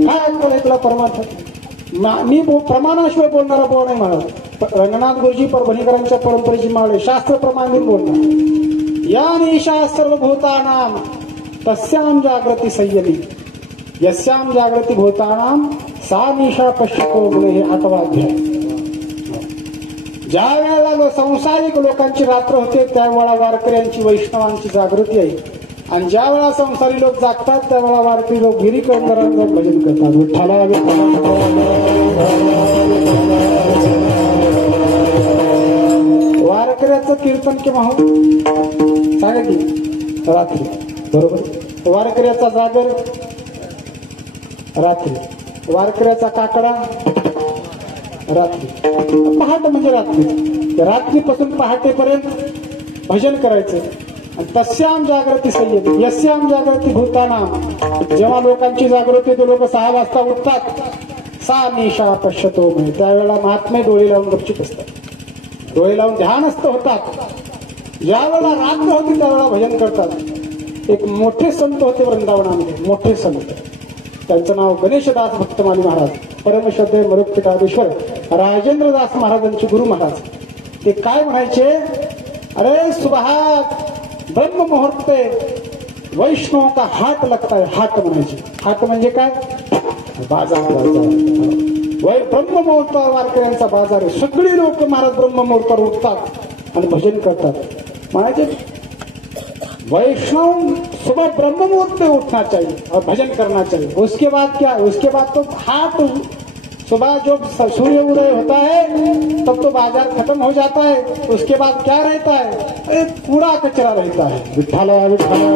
काय अक्कल आहे तुला परमार्थाची मी प्रमाणाशिवाय बोलणारा बोल नाही म्हणा रंगनाथ गुरुजी परभणीकरांच्या परंपरेची माळ शास्त्र प्रमाण बोलणार या निशा सर्वभूतानाम तस्याम जागृती संयमी यस्याम जागृती भूतानाम सा निशा पश्यतो गुणे हे 8वा अध्याय ज्या वेळेला संसारिक लोकांची रात्र होते त्यावेळेला वारकऱ्यांची वैष्णवांची जागृती आहे आणि ज्या वेळा संसारी लोक जागतात त्यावेळेला वारकरी लोक गिरीकरांचं भजन करतात विठ्ठला वारकऱ्याचं कीर्तन केव्हा हो सांगा की रात्री बरोबर वारकऱ्याचा जागर रात्री वारकऱ्याचा काकडा रात्री पहाटे म्हणजे रात्री रात्रीपासून पहाटेपर्यंत भजन करायचं आणि तस्याम जागृती संयमी यस्याम जागृती भूताना जेव्हा लोकांची जागृती ते लोक 6 वाजता उठतात सा निशा पश्यतो म्हणजे त्यावेळेला महात्मे डोळे लावून गपचित असतात डोळे लावून ध्यानस्थ होतात ज्यावेळेला रात्र होती त्यावेळेला भजन करतात एक मोठे संत होते वृंदावनामध्ये मोठे संत त्यांचं नाव गणेशदास भक्तमाली महाराज परमश्रद्धेय मरुत्पिटाधीश्वर राजेंद्रदास महाराजांचे गुरु महाराज ते काय म्हणायचे अरे सुबहाग ब्रह्म मुहूर्त वैष्णव का हाट लगता है हाट म्हणायचे हाट म्हणजे काय बाजार वै ब्रह्म मुहूर्त वारकऱ्यांचा बाजार आहे सगळे लोक महाराज ब्रह्म मुहूर्तावर उठतात आणि भजन करतात म्हणायचे वैष्णव सुबह ब्रह्म मुहूर्त में उठना चाहिए और भजन करना चाहिए उसके बाद क्या उसके बाद तो हाट सुबह जो सूर्य उदय होता है तब तो बाजार खत्म हो जाता है उसके बाद क्या रहता है कूड़ा कचरा रहता है विठ्ठला विठ्ठला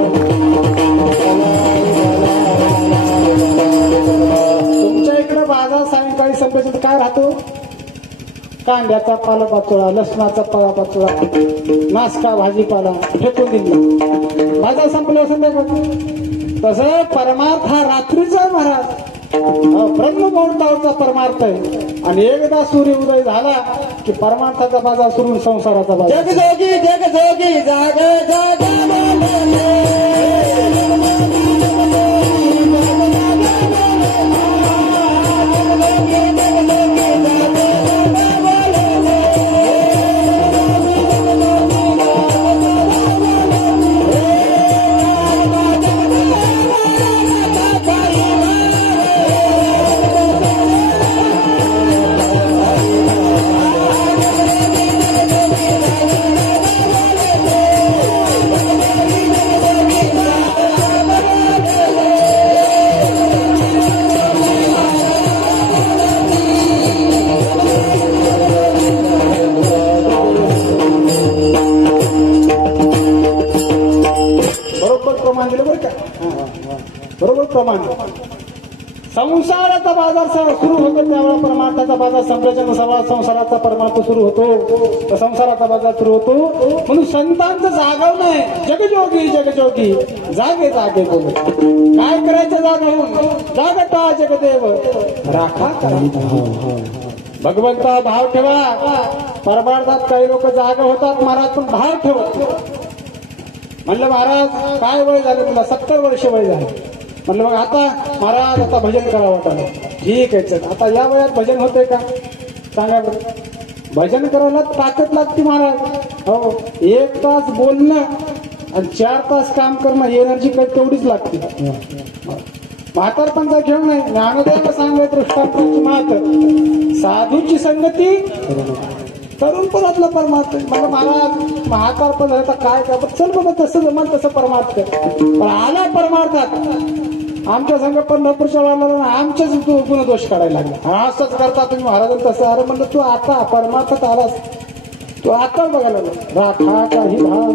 तुमच्या इकडे बाजार सायंकाळी संपेल काय राहतो कांद्याचा पालापाचोळा लसणाचा पालापाचोळा नासका भाजीपाला फेकून दिला बाजार संपल्यावर संध्याकाळी तसं परमार्थ हा रात्रीचा महाराज ब्रह्म मुहूर्तावरचा परमार्थ आहे आणि एकदा सूर्य उदय झाला की परमार्थाचा बाजार सुरू संसाराचा बाजार जगजोगी जगजोगी जाग जाग बरोबर प्रमाण संसाराचा बाजार सुरू होतो त्यावेळेला परमार्थाचा बाजार संपल्याच्या सवा संसाराचा परमार्थ सुरू होतो तर संसाराचा बाजार सुरू होतो म्हणून संतांचं जागवणं आहे जगजोगी जगजोगी जागे जागे बोल काय करायचं जागवून जागता जगदेव राखा भगवंता भाव ठेवा परमार्थात काही लोक जागा होतात महाराज पण भाव ठेवत म्हणलं महाराज काय वय झालं तुला 70 वर्ष वय झालं म्हणलं मग आता महाराज आता भजन करावं वाटलं ठीक आहे चल आता या वयात भजन होतंय का सांगा बरं भजन करायला ताकद लागते महाराज हो 1 तास बोलणं आणि 4 तास काम करणं एनर्जी तेवढीच लागते म्हातारपणचा घेऊन नाही ज्ञानदेवाला सांगलं दृष्टांताची मात साधूची संगती तरुणपणातला परमार्थ मला महाराज म्हातारपण झालं काय का चल बाबा तसं जमल तसं परमार्थ पण आला परमार्थात आमच्या संघ पंढरपूरच्या वाला आमच्याच गुणदोष काढायला लागला असंच करता तुम्ही महाराज तसं अरे म्हणलं तू आता परमार्थात आलास तू आता बघायला राखा काही भाव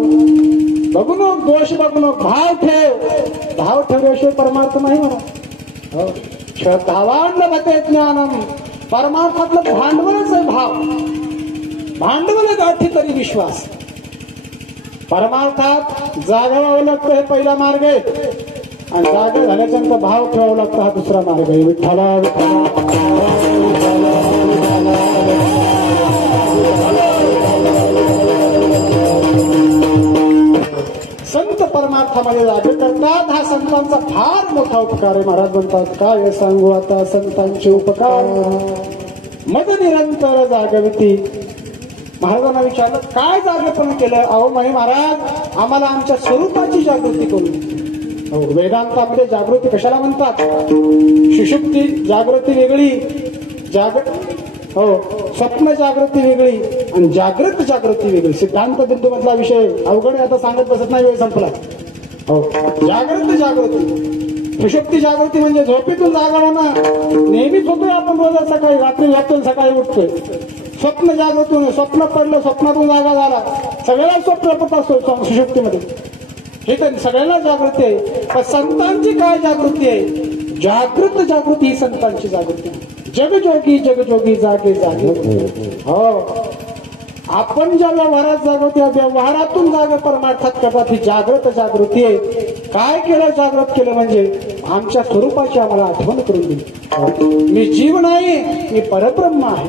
बघू नको दोष बघू नको भाव ठेवल्याशिवाय परमार्थ नाही म्हणा श्रद्धावान लभते ज्ञानम परमार्थातलं भांडवलच आहे भांडवल गाठी तरी विश्वास परमार्थात जागावं लागतं हे पहिला मार्ग आहे आणि जागा झाल्याच्या नंतर भाव ठेवावा लागतो हा दुसरा मार्ग आहे विठ्ठला विठ्ठला परमार्थामध्ये जागे करतात. हा संतांचा फार मोठा उपकार आहे. महाराज म्हणतात काय सांगू आता संतांचे उपकार. मद निरंतर जागविती. महाराजांना विचारलं काय जागेपण केलं. अहो माही महाराज आम्हाला आमच्या स्वरूपाची जागृती करून. हो, वेदांतामध्ये जागृती कशाला म्हणतात. सुषुप्ती जागृती वेगळी, स्वप्न जागृती वेगळी आणि जागृत जागृती वेगळी. सिद्धांत बिंदू मधला विषय अवघड आता सांगत बसत नाही, वेळ संपला. हो, जागृत जागृती. सुषुप्ती जागृती म्हणजे झोपेतून जागा होणं. नेहमीच होतोय आपण रोज सकाळी, रात्री झोपतोय, सकाळी उठतोय. स्वप्न जागृती, स्वप्न पडलं, स्वप्नातून जागा झाला. सगळ्याला स्वप्न पडत असतो सुषुप्तीमध्ये. हे तर सगळ्यांना जागृती आहे. पण संतांची काय जागृती आहे. जागृत जागृती ही संतांची जागृती. जगजोगी जगजोगी जागे जागे. हो, आपण ज्या व्यवहारात जागो त्या व्यवहारातून जागा परमार्थात करतात. ही जागृत जागृती आहे. काय केलं जागृत केलं म्हणजे आमच्या स्वरूपाची आम्हाला आठवण करून दिली. मी जीव नाही, मी परब्रह्म आहे.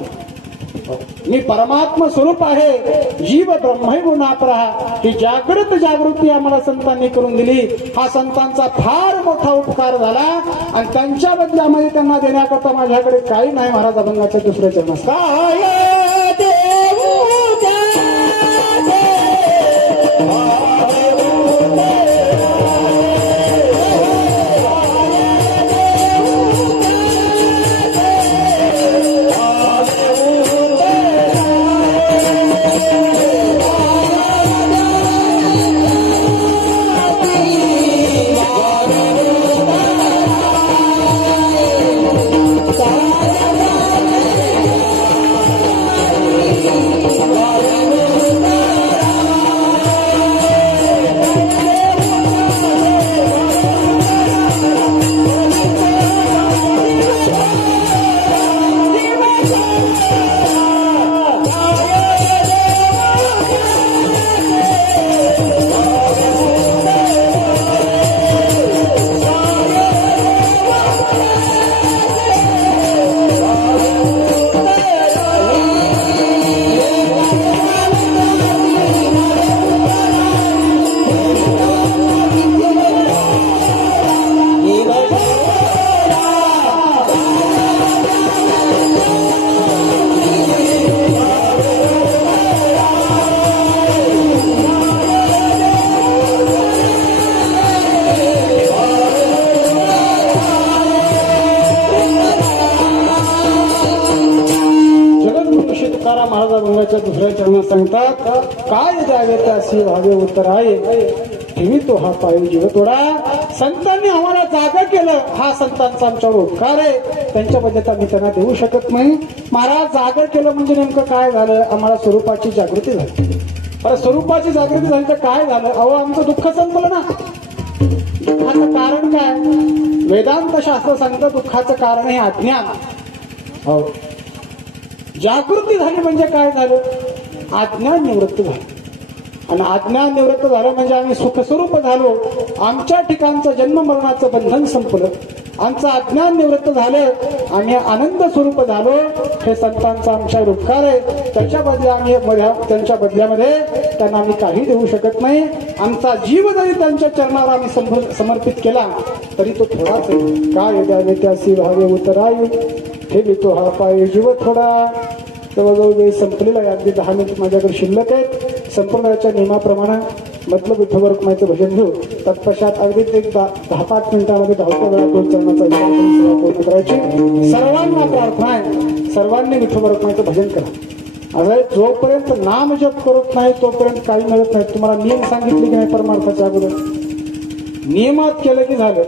मी परमात्मा स्वरूप आहे. जीव ब्रह्मगुणापरा. ही जागृत जागृती आम्हाला संतांनी करून दिली. हा संतांचा फार मोठा उपकार झाला आणि त्यांच्या बदल्यामध्ये त्यांना देण्याकरता माझ्याकडे काही नाही. महाराज अभंगाच्या दुसऱ्या चरणात काय देऊ दुसऱ्या चरणात सांगतात काय द्यावे त्यासी व्हावे उत्तर आहे. ठेवी तो हा पायी जीव तोडा. संतांनी आम्हाला जागा केलं. हा संतांचा आमच्यावर उपकार आहे. त्यांच्या बद्दल आम्ही त्यांना देऊ शकत नाही. महाराज जागा केलं म्हणजे नेमकं काय झालं. आम्हाला स्वरूपाची जागृती झाली. स्वरूपाची जागृती झाली तर काय झालं. अहो आमचं दुःख संपलं ना. दुःखाचं कारण काय. वेदांत शास्त्र सांगतं दुःखाचं कारण हे अज्ञान. हो, जागृती झाली म्हणजे काय झालं. अज्ञान निवृत्त झालं. आणि अज्ञान निवृत्त झालं म्हणजे आम्ही सुखस्वरूप झालो. आमच्या ठिकाणचं जन्म मरणाचं बंधन संपलं. आमचं अज्ञान निवृत्त झालं. आम्ही आनंद स्वरूप झालो. हे संतांचा आमच्यावर उपकार आहे. त्यांच्या बदल्यामध्ये त्यांना आम्ही काही देऊ शकत नाही. आमचा जीव जरी त्यांच्या चरणावर आम्ही समर्पित केला तरी तो थोडाच आहे. काय द्यावे त्यासी व्हावे उतराई. हे देतो हा पाय जीव थोडा. जवळजवळ वेळ संपलेला आहे. अगदी 10 मिनिट माझ्याकडे शिल्लक आहेत. संपूर्णाच्या नियमाप्रमाणे मतलब विठ्ठल रखुमाईचं भजन घेऊ. तत्पश्चात अगदी 10-5 मिनिटांमध्ये धावत्या वेळा दोन चरणाचा विचार पूर्ण करायची. सर्वांना प्रार्थना आहे, सर्वांनी विठ्ठल रखुमाईचं भजन करा. अरे जोपर्यंत नाम जप करत नाही तोपर्यंत काही मिळत नाही. तुम्हाला नियम सांगितले की नाही परमार्थाच्या अगोदर. नियमात केलं की झालं.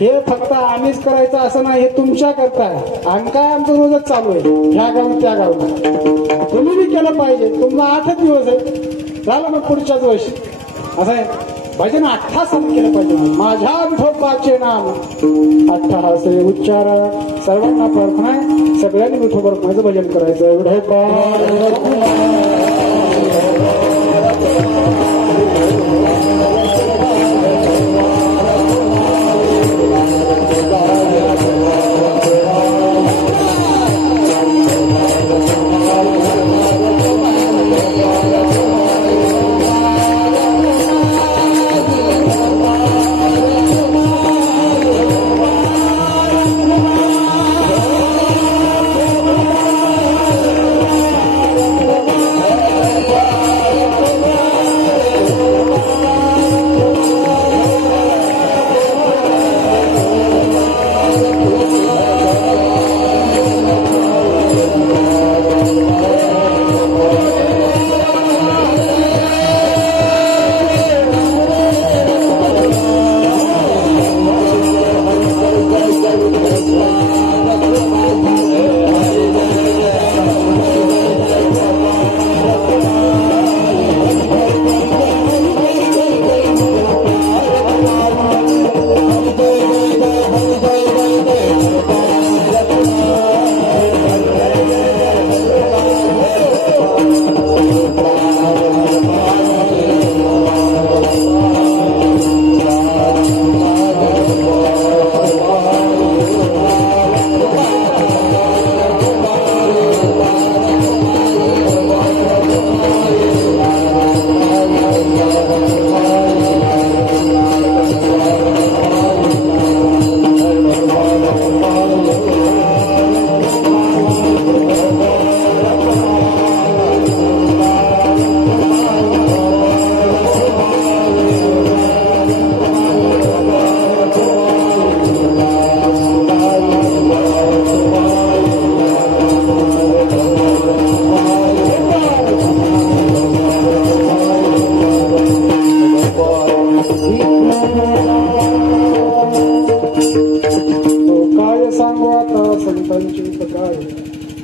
हे फक्त आम्हीच करायचं असं नाही. हे तुमच्या करता आहे. आणि काय आमचं रोजच चालू आहे. ह्या गावी त्या गावला तुम्ही बी केलं पाहिजे. तुमचा 8 दिवस आहे झालं मग पुढच्याच वर्षी असं आहे. भजन 8 केलं पाहिजे. माझ्या विठोबाचे नाम 8 उच्चारा. सर्वांना प्रार्थना आहे सगळ्यांनी विठोबा माझं भजन करायचं. विठोबा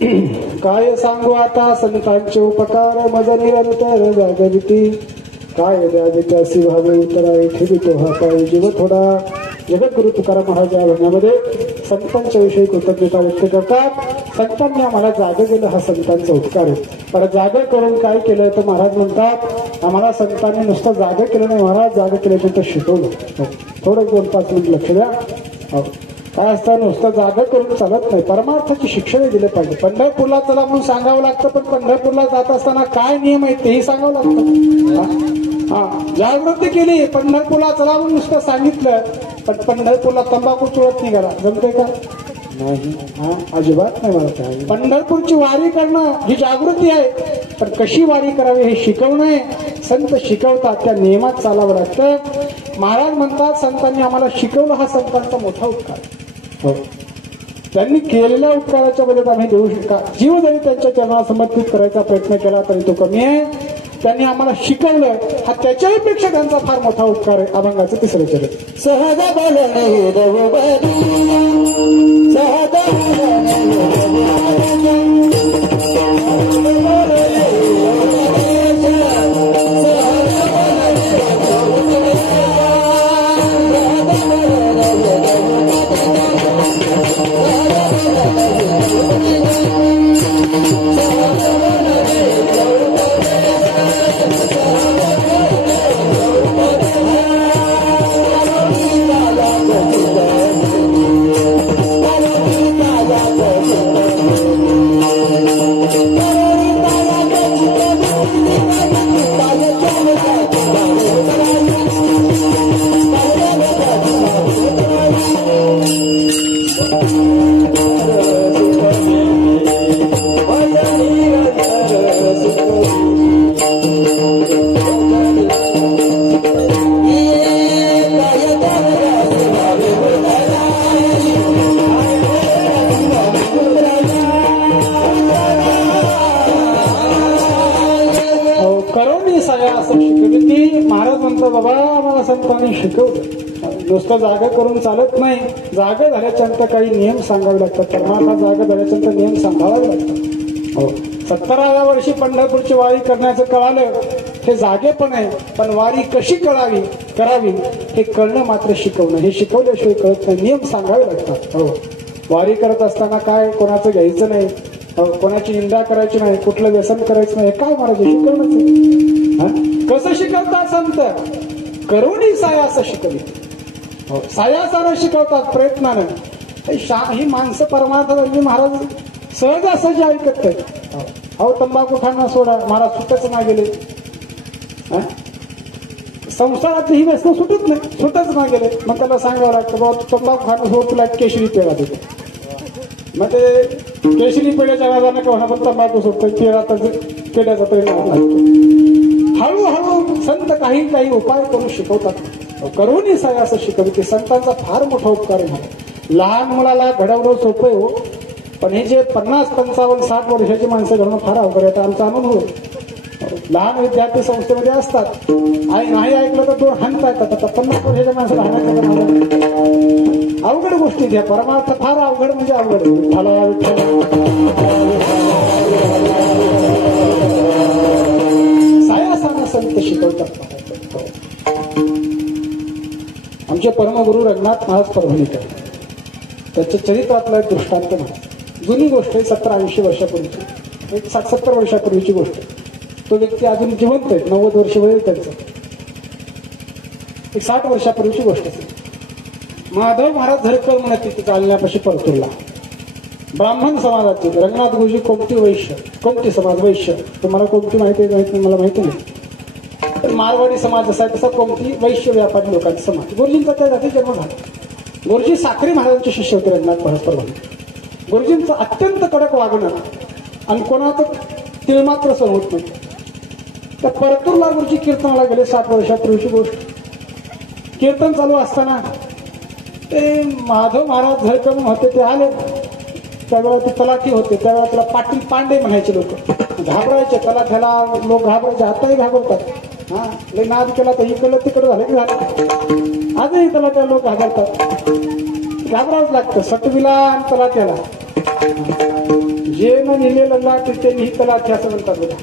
काय सांगू आता संतांचे उपकार मज निरंतर जागविती काय द्यावे त्यासी भावे उतरावे ठेवितो हा पाय जीव थोडा. जगद्गुरु तुकाराम महाराज या भजनामध्ये संतांच्या विषयी कृतज्ञता व्यक्त करतात. संतांनी आम्हाला जाग केलं हा संतांचा उपकार आहे. पण जाग करून काय केलं तर महाराज म्हणतात आम्हाला संतांनी नुसतं जाग केलं नाही महाराज जाग केल्यानंतर शिकवलं. थोडं 2-5 मिनिट लक्ष द्या. काय असतं नुसतं जागा करून चालत नाही परमार्थाची शिक्षण दिले पाहिजे. पंढरपूरला चला म्हणून सांगावं लागतं पण पंढरपूरला जात असताना काय नियम आहेत तेही सांगावं लागतं. जागृती केली पंढरपूरला चला म्हणून नुसतं सांगितलं पण पंढरपूरला तंबाखू चुळत निघाला जमते का नाही. अजिबात नाही मला काय. पंढरपूरची वारी करणं ही जागृती आहे पण कशी वारी करावी हे शिकवणं संत शिकवतात त्या नियमात चालावं लागतं. महाराज म्हणतात संतांनी आम्हाला शिकवलं हा संतांचा मोठा उपकार. हो त्यांनी केलेल्या उपकाराच्या बदल्यात आम्ही देऊ शकता. जीव जरी त्यांच्या चरणाला समर्पित करायचा प्रयत्न केला तरी तो कमी आहे. त्यांनी आम्हाला शिकवलं हा त्याच्याही पेक्षा त्यांचा फार मोठा उपकार आहे. अभंगाचं 3रं चरण. सहज बोलणे सहज नुसतं जागा करून चालत नाही. जागा झाल्याच्यानंतर काही नियम सांगावे लागतात. परमार्थ जागा झाल्याच्यानंतर नियम सांभाळावे लागतात. हो 17व्या वर्षी पंढरपूरची वारी करण्याचं कळालं हे जागेपण आहे पण वारी कशी करावी हे कळणं मात्र शिकवणं. हे शिकवल्याशिवाय कळत नाही. नियम सांगावे लागतात. हो वारी करत असताना काय कोणाचं घ्यायचं नाही. कोणाची निंदा करायची नाही. कुठलं व्यसन करायचं नाही. काय महाराज शिकवणंच. कसं शिकवतात संत करुणी सायास शिकवित. सायासानं शिकवतात प्रयत्नानं. ही माणसं परमार्थाची महाराज सहज असं ऐकत नाही. अहो तंबाखू खाणं सोडा महाराज सुटच ना गेले. संसारातली ही व्यसन सुटच ना गेले. मग त्याला सांगावं लागतं बाबा तंबाखू खाणं सोड तुला केशरी पेढा देतो. मग ते केशरी पेढ्याच्या नादानं का होणार पण तंबाखू सोडतो पेढ्याचा परिणाम लागतो. हळूहळू संत काही उपाय करून शिकवतात. करुणी सायास शिकवते. संतांचा फार मोठा उपकार आहे. लहान मुलाला घडवणं सोपं आहे हो पण हे जे 50, 55, 60 वर्षाची माणसं घडवणं फार अवघड आहे. आमचा अनुभव लहान विद्यार्थी संस्थेमध्ये असतात. नाही ऐकलं तर 2 हाणतात. आता 50 वर्षाच्या माणसाला हाणायचं अवघड गोष्टी द्या. परमार्थ फार अवघड म्हणजे अवघड. सायासानं संत शिकवतात. आमचे परमगुरु रंगनाथ महाराज परभणीकर त्याच्या चरित्रातला एक दृष्टांत म्हणा. जुनी गोष्ट आहे 70-80 वर्षापूर्वीची. एक 60-70 वर्षापूर्वीची गोष्ट. तो व्यक्ती अजून जिवंत आहे. 90 वर्ष वय त्यांचं. एक 60 वर्षापूर्वीची गोष्ट आहे. माधव महाराज झरकर म्हणत तिथे जालन्यापाशी परतूरला ब्राह्मण समाजाचे रंगनाथ गुरुजी कोमटी समाज वैश्य. तुम्हाला कोमटी माहिती नाही मला माहिती नाही. मारवाडी समाज असा तसा कोमटी वैश्य व्यापारी लोकांचा समाज. गुरुजींचा त्या जाती जन्म झाला. गुरुजी साखरे महाराजांचे शिष्य होते रंगनाथ महाराज परभणी. गुरुजींचं अत्यंत कडक वागणं आणि कोणाचं तिळमात्र सहन होत नाही. त्या परतूरला गुरुजी कीर्तनाला गेले. 60 वर्षापूर्वीची गोष्ट. कीर्तन चालू असताना ते माधव महाराज झळकर म्हणून होते ते आले. त्यावेळेला ते तलाठी होते. त्यावेळेला त्याला पाटील पांडे म्हणायचे लोक. घाबरायचे तलाठ्याला लोक घाबरायचे. आताही घाबरतात. लय नाद केला तर इकडलं तिकडं झालं की झालं. आजही तलाठ्या लोक घाबरतात. घाबरावंच लागतं सटवीला आणि तलाठ्याला. जे न लिहिलेलं लाट त्यांनी ही तलाठी असं म्हणतात बघा.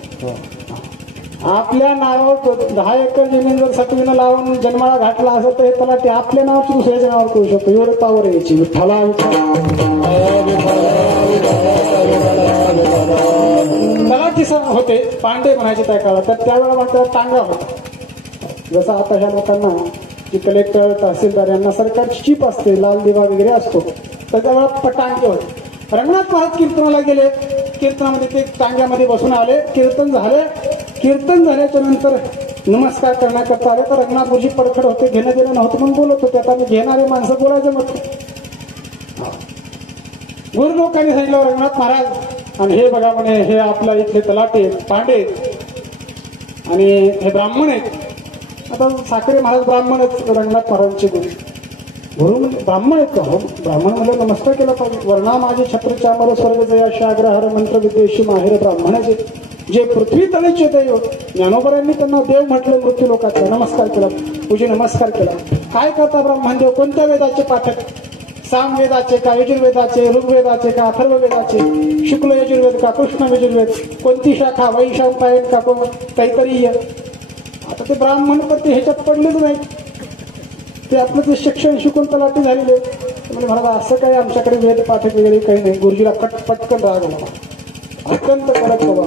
आपल्या नावावर 10 एकर जमीन जर सटवीनं लावून जन्माला घातला असं तर हे तलाठी आपल्या नावाची दुसऱ्याच्या नावावर करू शकतो. एवढं पावर यायची. विठ्ठला तलाठी होते पांडे म्हणायचे त्या काळात. तर त्यावेळेला म्हणतात टांगा होता. जसं आता ह्या लोकांना की कलेक्टर तहसीलदार यांना सरकारची चीप असते, लाल दिवा वगैरे असतो, तर त्यावेळेला टांगे होते. रंगनाथ महाराज कीर्तनाला गेले. कीर्तनामध्ये ते टांग्यामध्ये बसून आले. कीर्तन झाले. कीर्तन झाल्याच्या नंतर नमस्कार करण्याकरता आले तर रंगनाथ गुरुजी परखड होते. घेणं देणं नव्हतं म्हणून बोलत होते. आता मी घेणारे माणसं बोलायचं म्हटलं. गुरु लोकांनी सांगितलं रंगनाथ महाराज आणि हे बघा म्हणे हे आपल्या इथले तलाटे पांडे आणि हे ब्राह्मण आहेत. आता साखरे महाराज ब्राह्मण आहेत. रंगनाथ महाराजांचे गुरु म्हणजे ब्राह्मण आहेत का? हो ब्राह्मण म्हणजे नमस्कार केला पाहिजे. वर्णा माझे छत्र चामर स्वर्ग जया शाग्रहार मंत्र विद्वेषी माहेर ब्राह्मणाचे जे पृथ्वी तळेचे दैव ज्ञानोबरांनी त्यांना देव म्हटलं. मृत्यू लोकांचा नमस्कार केला. पूजे नमस्कार केला. काय करता ब्राह्मण देव? कोणत्या वेदाचे पाठक? सामवेदाचे का यजुर्वेदाचे, ऋग्वेदाचे का अथर्ववेदाचे, शुक्ल यजुर्वेद का कृष्ण यजुर्वेद, कोणती शाखा वैशांपायन का काहीतरी. आता ते ब्राह्मण तर ते ह्याच्यात पडलेच नाही. ते आपलं ते शिक्षण शिकून तलाठी झालेले. म्हणजे मला असं काही आमच्याकडे वेद पाठक वगैरे काही नाही. गुरुजीला पटकन राग बाबा, अत्यंत कडक बाबा.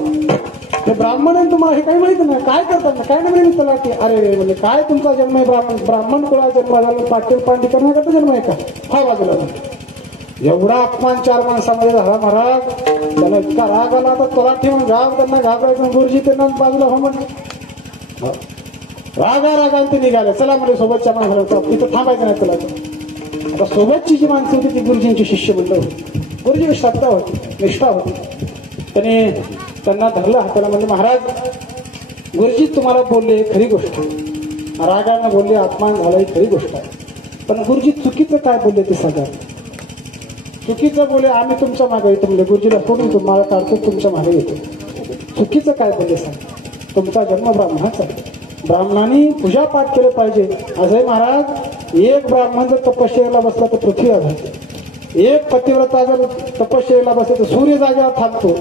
हे ब्राह्मण आहे तुम्हाला हे काही माहिती नाही. काय करतात? काय नाही माहिती तलाठी. अरे रे म्हणजे काय तुमचा जन्म आहे? ब्राह्मण कुळा जन्म झाला. पाटील पांडी करण्याकरता जन्म आहे का? हा बाजूला एवढा अपमान 4 माणसामध्ये झाला महाराज. त्याला इतका राग आला. तर तलाठी म्हणून गाव त्यांना घाबरायचं. गुरुजी त्यांना बाजूला हो म्हणलं. रागा ते निघाले. चला म्हणजे सोबतच्या माणसाला तिथं थांबायचं नाही. चला आता सोबतची जी माणसं होती ती गुरुजींची शिष्य मंडळ होती. गुरुजी श्रद्धा होती, निष्ठा होती. त्यांना धरलं हाताला. म्हणजे महाराज गुरुजी तुम्हाला बोलले खरी गोष्ट, रागानं बोलले, अपमान झाला ही खरी गोष्ट आहे. पण गुरुजी चुकीचं काय बोलले ते सांगा. चुकीचं बोले आम्ही तुमच्या मागे येतो म्हणजे गुरुजीला सोडून तुम्हाला काढतो तुमच्या मागे येतो. चुकीचं काय बोलले सांगा. तुमचा जन्म ब्राह्मणाचा आहे. ब्राह्मणांनी पूजा पाठ केलं पाहिजे. अजय महाराज एक ब्राह्मण जर तपश्चर्याला बसला तर पृथ्वी आधारते. एक पतिव्रता जर तपश्चर्याला बसला तर सूर्य जागेवर थांबतो.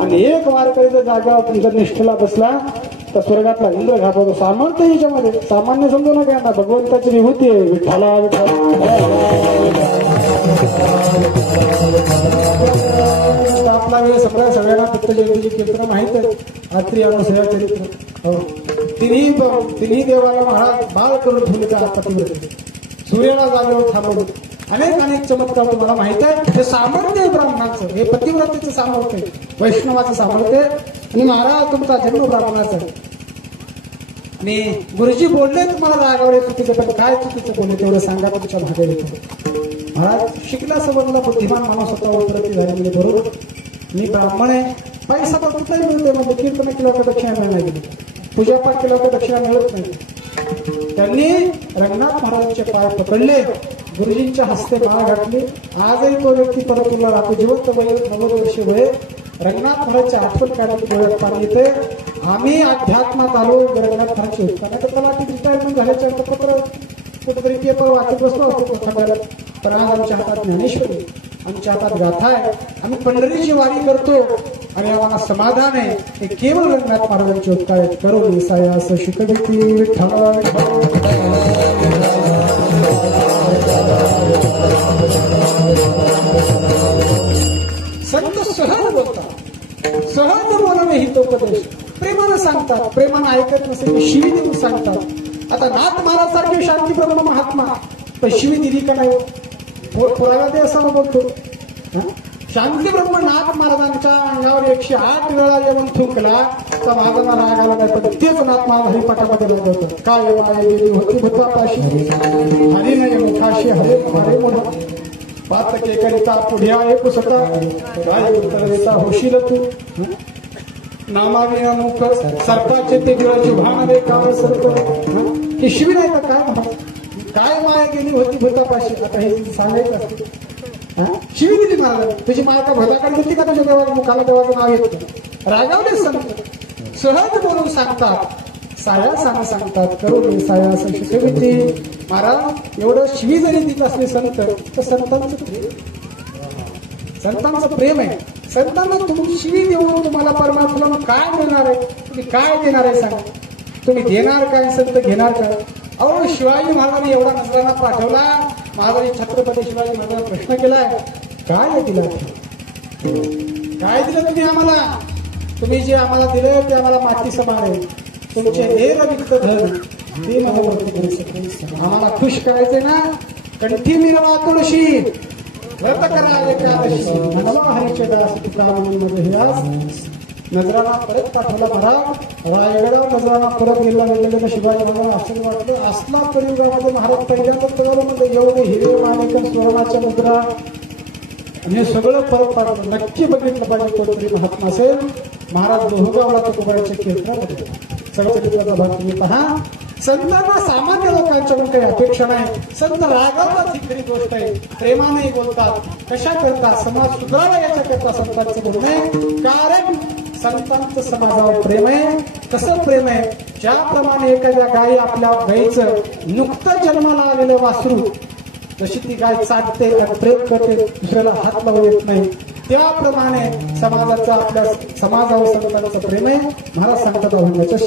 आणि एक वारकरी जर जागेवर जर निष्ठेला बसला तर स्वर्गातला इंद्र घाबरतो. सामर्थ्य याच्यामध्ये सामान्य समजू नका. यांना भगवंताची विभूती आहे. विठ्ठला आपला वेळ सगळ्यांना फक्त जयंतीची कीर्तन माहित आहे. रात्री अनुसया चरित्र तिन्ही देवाला महाराज बाळ करून ठेवले. त्या पतिव्रते सूर्याला जागेवर थांबवले. अनेक चमत्कार तुम्हाला माहित आहे. हे सामर्थ्य आहे ब्राह्मणाचं. हे पतिव्रतेचं सामर्थ्य आहे. वैष्णवाचं सामर्थ्य आहे. आणि महाराज तुमचा जन्म ब्राह्मणाचा आहे. आणि गुरुजी बोलले तुम्हाला रागावर चुकीचं पण काय चुकीचं बोलले तेवढं सांगा तुमच्या भागे येतो. महाराज शिकला समजला बुद्धिमान माणूस स्वतः उत्पत्ती झाली म्हणजे बरोबर मी ब्राह्मण आहे. पैसा तर कुठलाही मिळते म्हणजे कीर्तन केलं तर दक्षिणा मिळणार गेली. पूजापाठ केलं तर दक्षिणा मिळत नाही. त्यांनी रंगनाथ महाराजांचे पाय पकडले. गुरुजींच्या हस्ते माळ घातली. आजही तो व्यक्ती परत उरला राहतो. जिवंत वय 90 वर्षे वय. रंगनाथ महाराजच्या आठवण काढायला डोळ्यात पाणी येते. आम्ही अध्यात्मात आलो रंगनाथ महाराजचे उत्तर. तर तलाठी रिटायरमेंट झाल्याच्या पत्र कुठेतरी पेपर वाचत बसलो असतो. पण आज आमच्या हातात ज्ञानेश्वरी, आमच्या हातात गाथा आहे. आम्ही पंढरीची वारी करतो आणि आम्हाला समाधान आहे. हे केवळ रंगनाथ महाराजांचे उपकार आहेत. करून सायास शिकविती विठ्ठला. संत सहज बोलतात. सहज बोलणे हितोपदेश. प्रेमानं सांगतात. प्रेमानं ऐकत नसेल शिवी देऊन सांगतात. आता नाथ महाराज सारखे शांतीप्रभू महात्मा पण शिवी दिली का नाही? पुराव्या ते असं बोलतो. शांतीप्रभू नाथ महाराजांच्या अंगावर 108 वेळा येऊन थुंकला तर माझा राग आला नाही. पण तेच नाथ महाराज हरिपाठामध्ये लागत होतं. काय गेली होती भूतापाशी हरी नाही मुखाशी हरे हरे म्हणून पातके करिता पुढे आहे पुसता काय उत्तर देता होशील तू. नामाविना मुख सर्पाचे ते गिळाची भान रे काम सर्प. ही शिवी नाही का काय काय माया गेली होती भूतापाशी. आता हे सांगायचं असते. शिवी दिली महाराज. तुझी माया का भोताकडे होती का तुझ्या देवाच्या मुखाला देवाचं नाव येत. रागावले संत सहज बोलून सांगतात. सायासानं सांगतात. करून सायास शिकविती. महाराज एवढं शिवी जरी दिली असले संत तर संतांचं प्रेम आहे. संतांना तुम्ही शिवी देऊन तुम्हाला परमात्मा काय मिळणार आहे? तुम्ही काय देणार आहे सांगा? तुम्ही देणार काय? संत घेणार काय? अहो शिवाजी महाराजांनी एवढा नजराणा पाठवला. महाराज छत्रपती शिवाजी महाराजांना प्रश्न केलाय, काय दिला? काय दिलं तुम्ही आम्हाला? तुम्ही जे आम्हाला दिलं ते आम्हाला माती समान आहे. तुमचे हेर विकत धन ते मला वरती करू शकते. आम्हाला खुश करायचंय ना, कंठी मिरवा तुळशी, व्रत करा एकादशी, मनवा हरीचे दास तुकारामांमध्ये हे आज नजराणा परत पाठवला महाराज. रायगडावर नजराणा परत गेला. गेलेलं शिवाजी महाराज आश्चर्य वाटलं. असला कलियुगामध्ये महाराज पहिल्यांदा तळामध्ये एवढे हिरे माणिक स्वर्णाच्या मुद्रा आणि सगळं परत पाठवलं. नक्की बघितलं पाहिजे कोणतरी महात्मा असेल. महाराज लोहगावला तुकोबाईच्या केंद्रामध्ये सगळं चित्राचा भाग तुम्ही पहा. संतांना सामान्य लोकांच्याकडून काही अपेक्षा नाही. संत रागावतात ही खरी गोष्ट आहे. प्रेमाने बोलतात. कशा करता? समाज सुधारावा याच्या करता संतांचं बोलणं आहे. कारण संतांचं समाजावर प्रेम आहे. कसं प्रेम आहे? ज्याप्रमाणे एखाद्या गायी आपल्या गायीचं नुकतं जन्माला आलेलं वासरू जशी ती गाय चाटते आणि प्रेम करते, दुसऱ्याला हात लावू येत नाही, त्याप्रमाणे समाजाचं आपल्या समाजावर संतांचं प्रेम आहे. महाराज सांगतात अभंगाच्या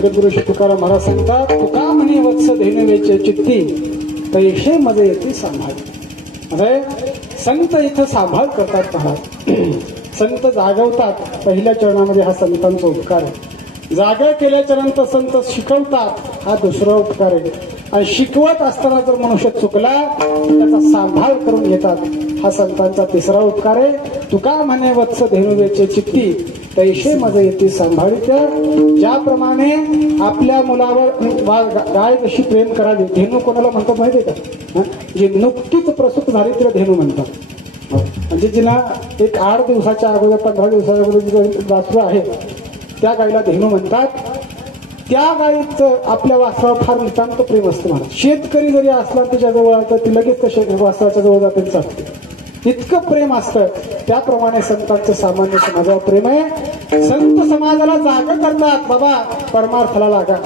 जगद्गुरु श्री तुकाराम महाराज सांगतात, तुका म्हणे वत्स धेनुवेचे चित्ती, पैसे मजे येते सांभाळ. म्हणजे संत इथं सांभाळ करतात महाराज. संत जागवतात. पहिल्या चरणामध्ये हा संतांचा उपकार आहे. जागा केल्याच्या नंतर संत शिकवतात, हा दुसरा उपकार आहे. आणि शिकवत असताना जर मनुष्य चुकला त्याचा सांभाळ करून घेतात, हा संतांचा तिसरा उपकार आहे. तुका म्हणे वत्स धेनुवेचे चित्ती, पैसे मजे येते सांभाळीत. ज्याप्रमाणे आपल्या मुलावर गाय कशी प्रेम करावी, धेनू कोणाला म्हणतात माहिती आहे का? जी नुकतीच प्रसूत झाली तिला धेनू म्हणतात. म्हणजे जिला एक 8 दिवसाच्या अगोदर 15 दिवसाच्या अगोदर वासरू आहे त्या गायीला धेनू म्हणतात. त्या गायीचं आपल्या वासरावर फार नितांत प्रेम असतं मला. शेतकरी जरी असला त्याच्याजवळ तर ती लगेच त्या वासराच्या जवळ जाते चालते, इतकं प्रेम असतं. त्याप्रमाणे संतांचं सामान्य समाजावर प्रेम आहे. संत समाजाला जागा करतात, बाबा परमार्थाला लागा.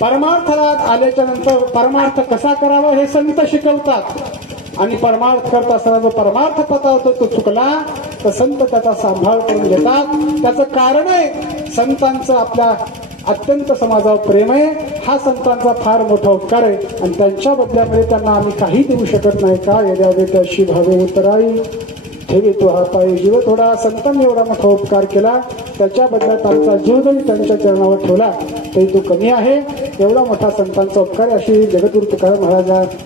परमार्थाला आल्याच्या नंतर परमार्थ कसा करावा हे संत शिकवतात. आणि परमार्थ करत असताना जो परमार्थ पता होतो तो चुकला तर संत त्याचा सांभाळ करून घेतात. त्याचं कारण आहे संतांचं आपल्या अत्यंत समाजावर प्रेम आहे. हा संतांचा फार मोठा उपकार आहे. आणि त्यांच्या बदल्यामध्ये त्यांना आम्ही काही देऊ शकत नाही. का द्यावे त्याशी भावे उतराई, ठेवी तो हाताई जीव थोडा. संतांनी एवढा मोठा उपकार केला, त्याच्या बदल्यात आमचा जीव जरी त्यांच्या चरणावर ठेवला तरी तो कमी आहे. एवढा मोठा संतांचा उपकार. अशी जगद्गुरु तुकाराम महाराज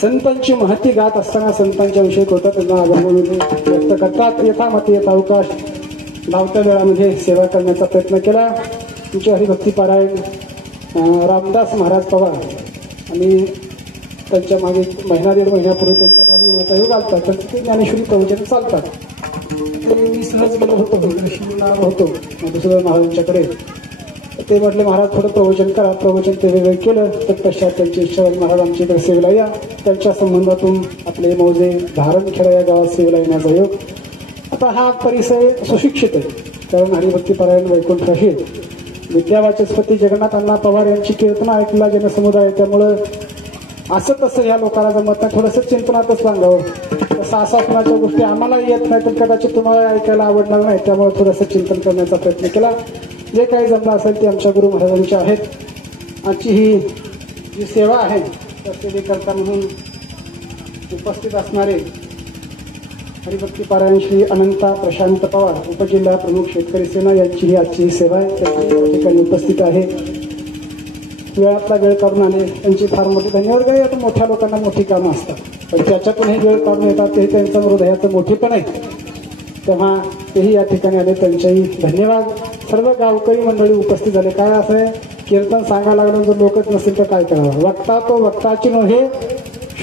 संतांची महती गात असताना संतांच्या विषयी होतं त्यांना अनुभव व्यक्त करतात. यथामती येत अवकाश धावत्या वेळामध्ये सेवा करण्याचा प्रयत्न केला. तुमचे हरिभक्ती पारायण रामदास महाराज पवार आणि त्यांच्या मागे 1.5 महिन्यापूर्वी त्यांच्या गावी येण्याचा योग आलता. तर ते ज्ञानेश्वरी प्रवचन चालतात. मी सहज गेलो होतो दुसऱ्या महाराजांच्याकडे. ते म्हटले महाराज थोडं प्रवचन करा. प्रवचन ते वेगळं केलं. तर तशात त्यांची इच्छा महाराज आमच्या इकडे सेवेला या. त्यांच्या संबंधातून आपले मौजे धारणखेडा या गावात सेवेला येण्याचा योग. आता हा परिसर सुशिक्षित आहे, कारण हरिभक्ती पारायण वैकुंठ आहे. विद्यावाचस्पती जगन्नाथ अण्णा पवार यांची कीर्तन ऐकला जनसमुदाय, त्यामुळं असं तसं या लोकांना जमत नाही. थोडंसं चिंतनातच सांगावं. तसं असा कुणाच्या गोष्टी आम्हाला येत नाही तर कदाचित तुम्हाला ऐकायला आवडणार नाही. त्यामुळे थोडंसं चिंतन करण्याचा प्रयत्न केला. जे काही जमलं असेल ते आमच्या गुरु महाराजांचे आहेत. आजची ही जी सेवा आहे त्या सेवेकरता म्हणून उपस्थित असणारे हरिभक्ती पारायण श्री अनंता प्रशांत पवार उपजिल्हा प्रमुख शेतकरी सेना यांची ही आजची ही सेवा आहे. त्या ठिकाणी उपस्थित आहे. वेळातला वेळ काढून आले त्यांची फार मोठी धन्यवाद. काय आता मोठ्या लोकांना मोठी कामं असतात, पण त्याच्यातून हे वेळ काढून येतात ते त्यांचं हृदयाचं मोठेपण आहे. तेव्हा तेही या ठिकाणी आले, त्यांच्याही धन्यवाद. सर्व गावकरी मंडळी उपस्थित झाले. काय असं आहे, कीर्तन सांगायला लागलं जर लोकच नसेल तर काय करावं. वक्ता तो वक्ताची नव्हे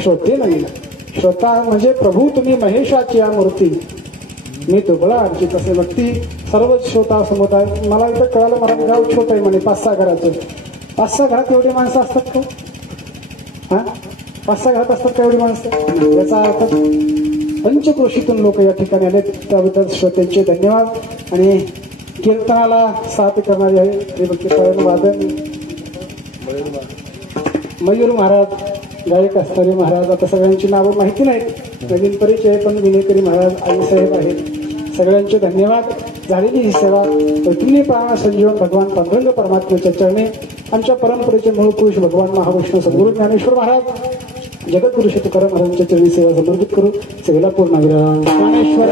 श्रोते नाही. श्रोता म्हणजे प्रभू तुम्ही महेशाची या मूर्ती, मी दुबळा अर्जित असे भक्ती. सर्व श्रोता समुदाय. मला इथं कळालं मला गाव छोटं आहे म्हणे, 5-6 घराचं. 5-6 घरात एवढी माणसं असतात का? हा 5-6 घरात असतात का एवढी माणसं? याचा अर्थ पंचक्रोशीतून लोक या ठिकाणी आले, त्याबद्दल श्रोत्यांचे धन्यवाद. आणि कीर्तनाला साथ करणारे आहे हरिभक्ती पारायण वादन मयूर महाराज, गायक असणारे महाराज. आता सगळ्यांची नावं माहिती नाहीत, नवीन परिचय, पण विनेकरी महाराज आईसाहेब आहेत. सगळ्यांचे धन्यवाद. झालेली ही सेवा पृथ्वी प्राण संजीवन भगवान पांडुरंग परमात्म्याच्या चरणी आमच्या परंपरेचे मूळ पुरुष भगवान महाविष्णू सद्गुरू ज्ञानेश्वर महाराज जगद्गुरु श्री तुकाराम महाराजांच्या चरणी सेवा समर्पित करू. सेवेला पूर्ण विराम. ज्ञानेश्वर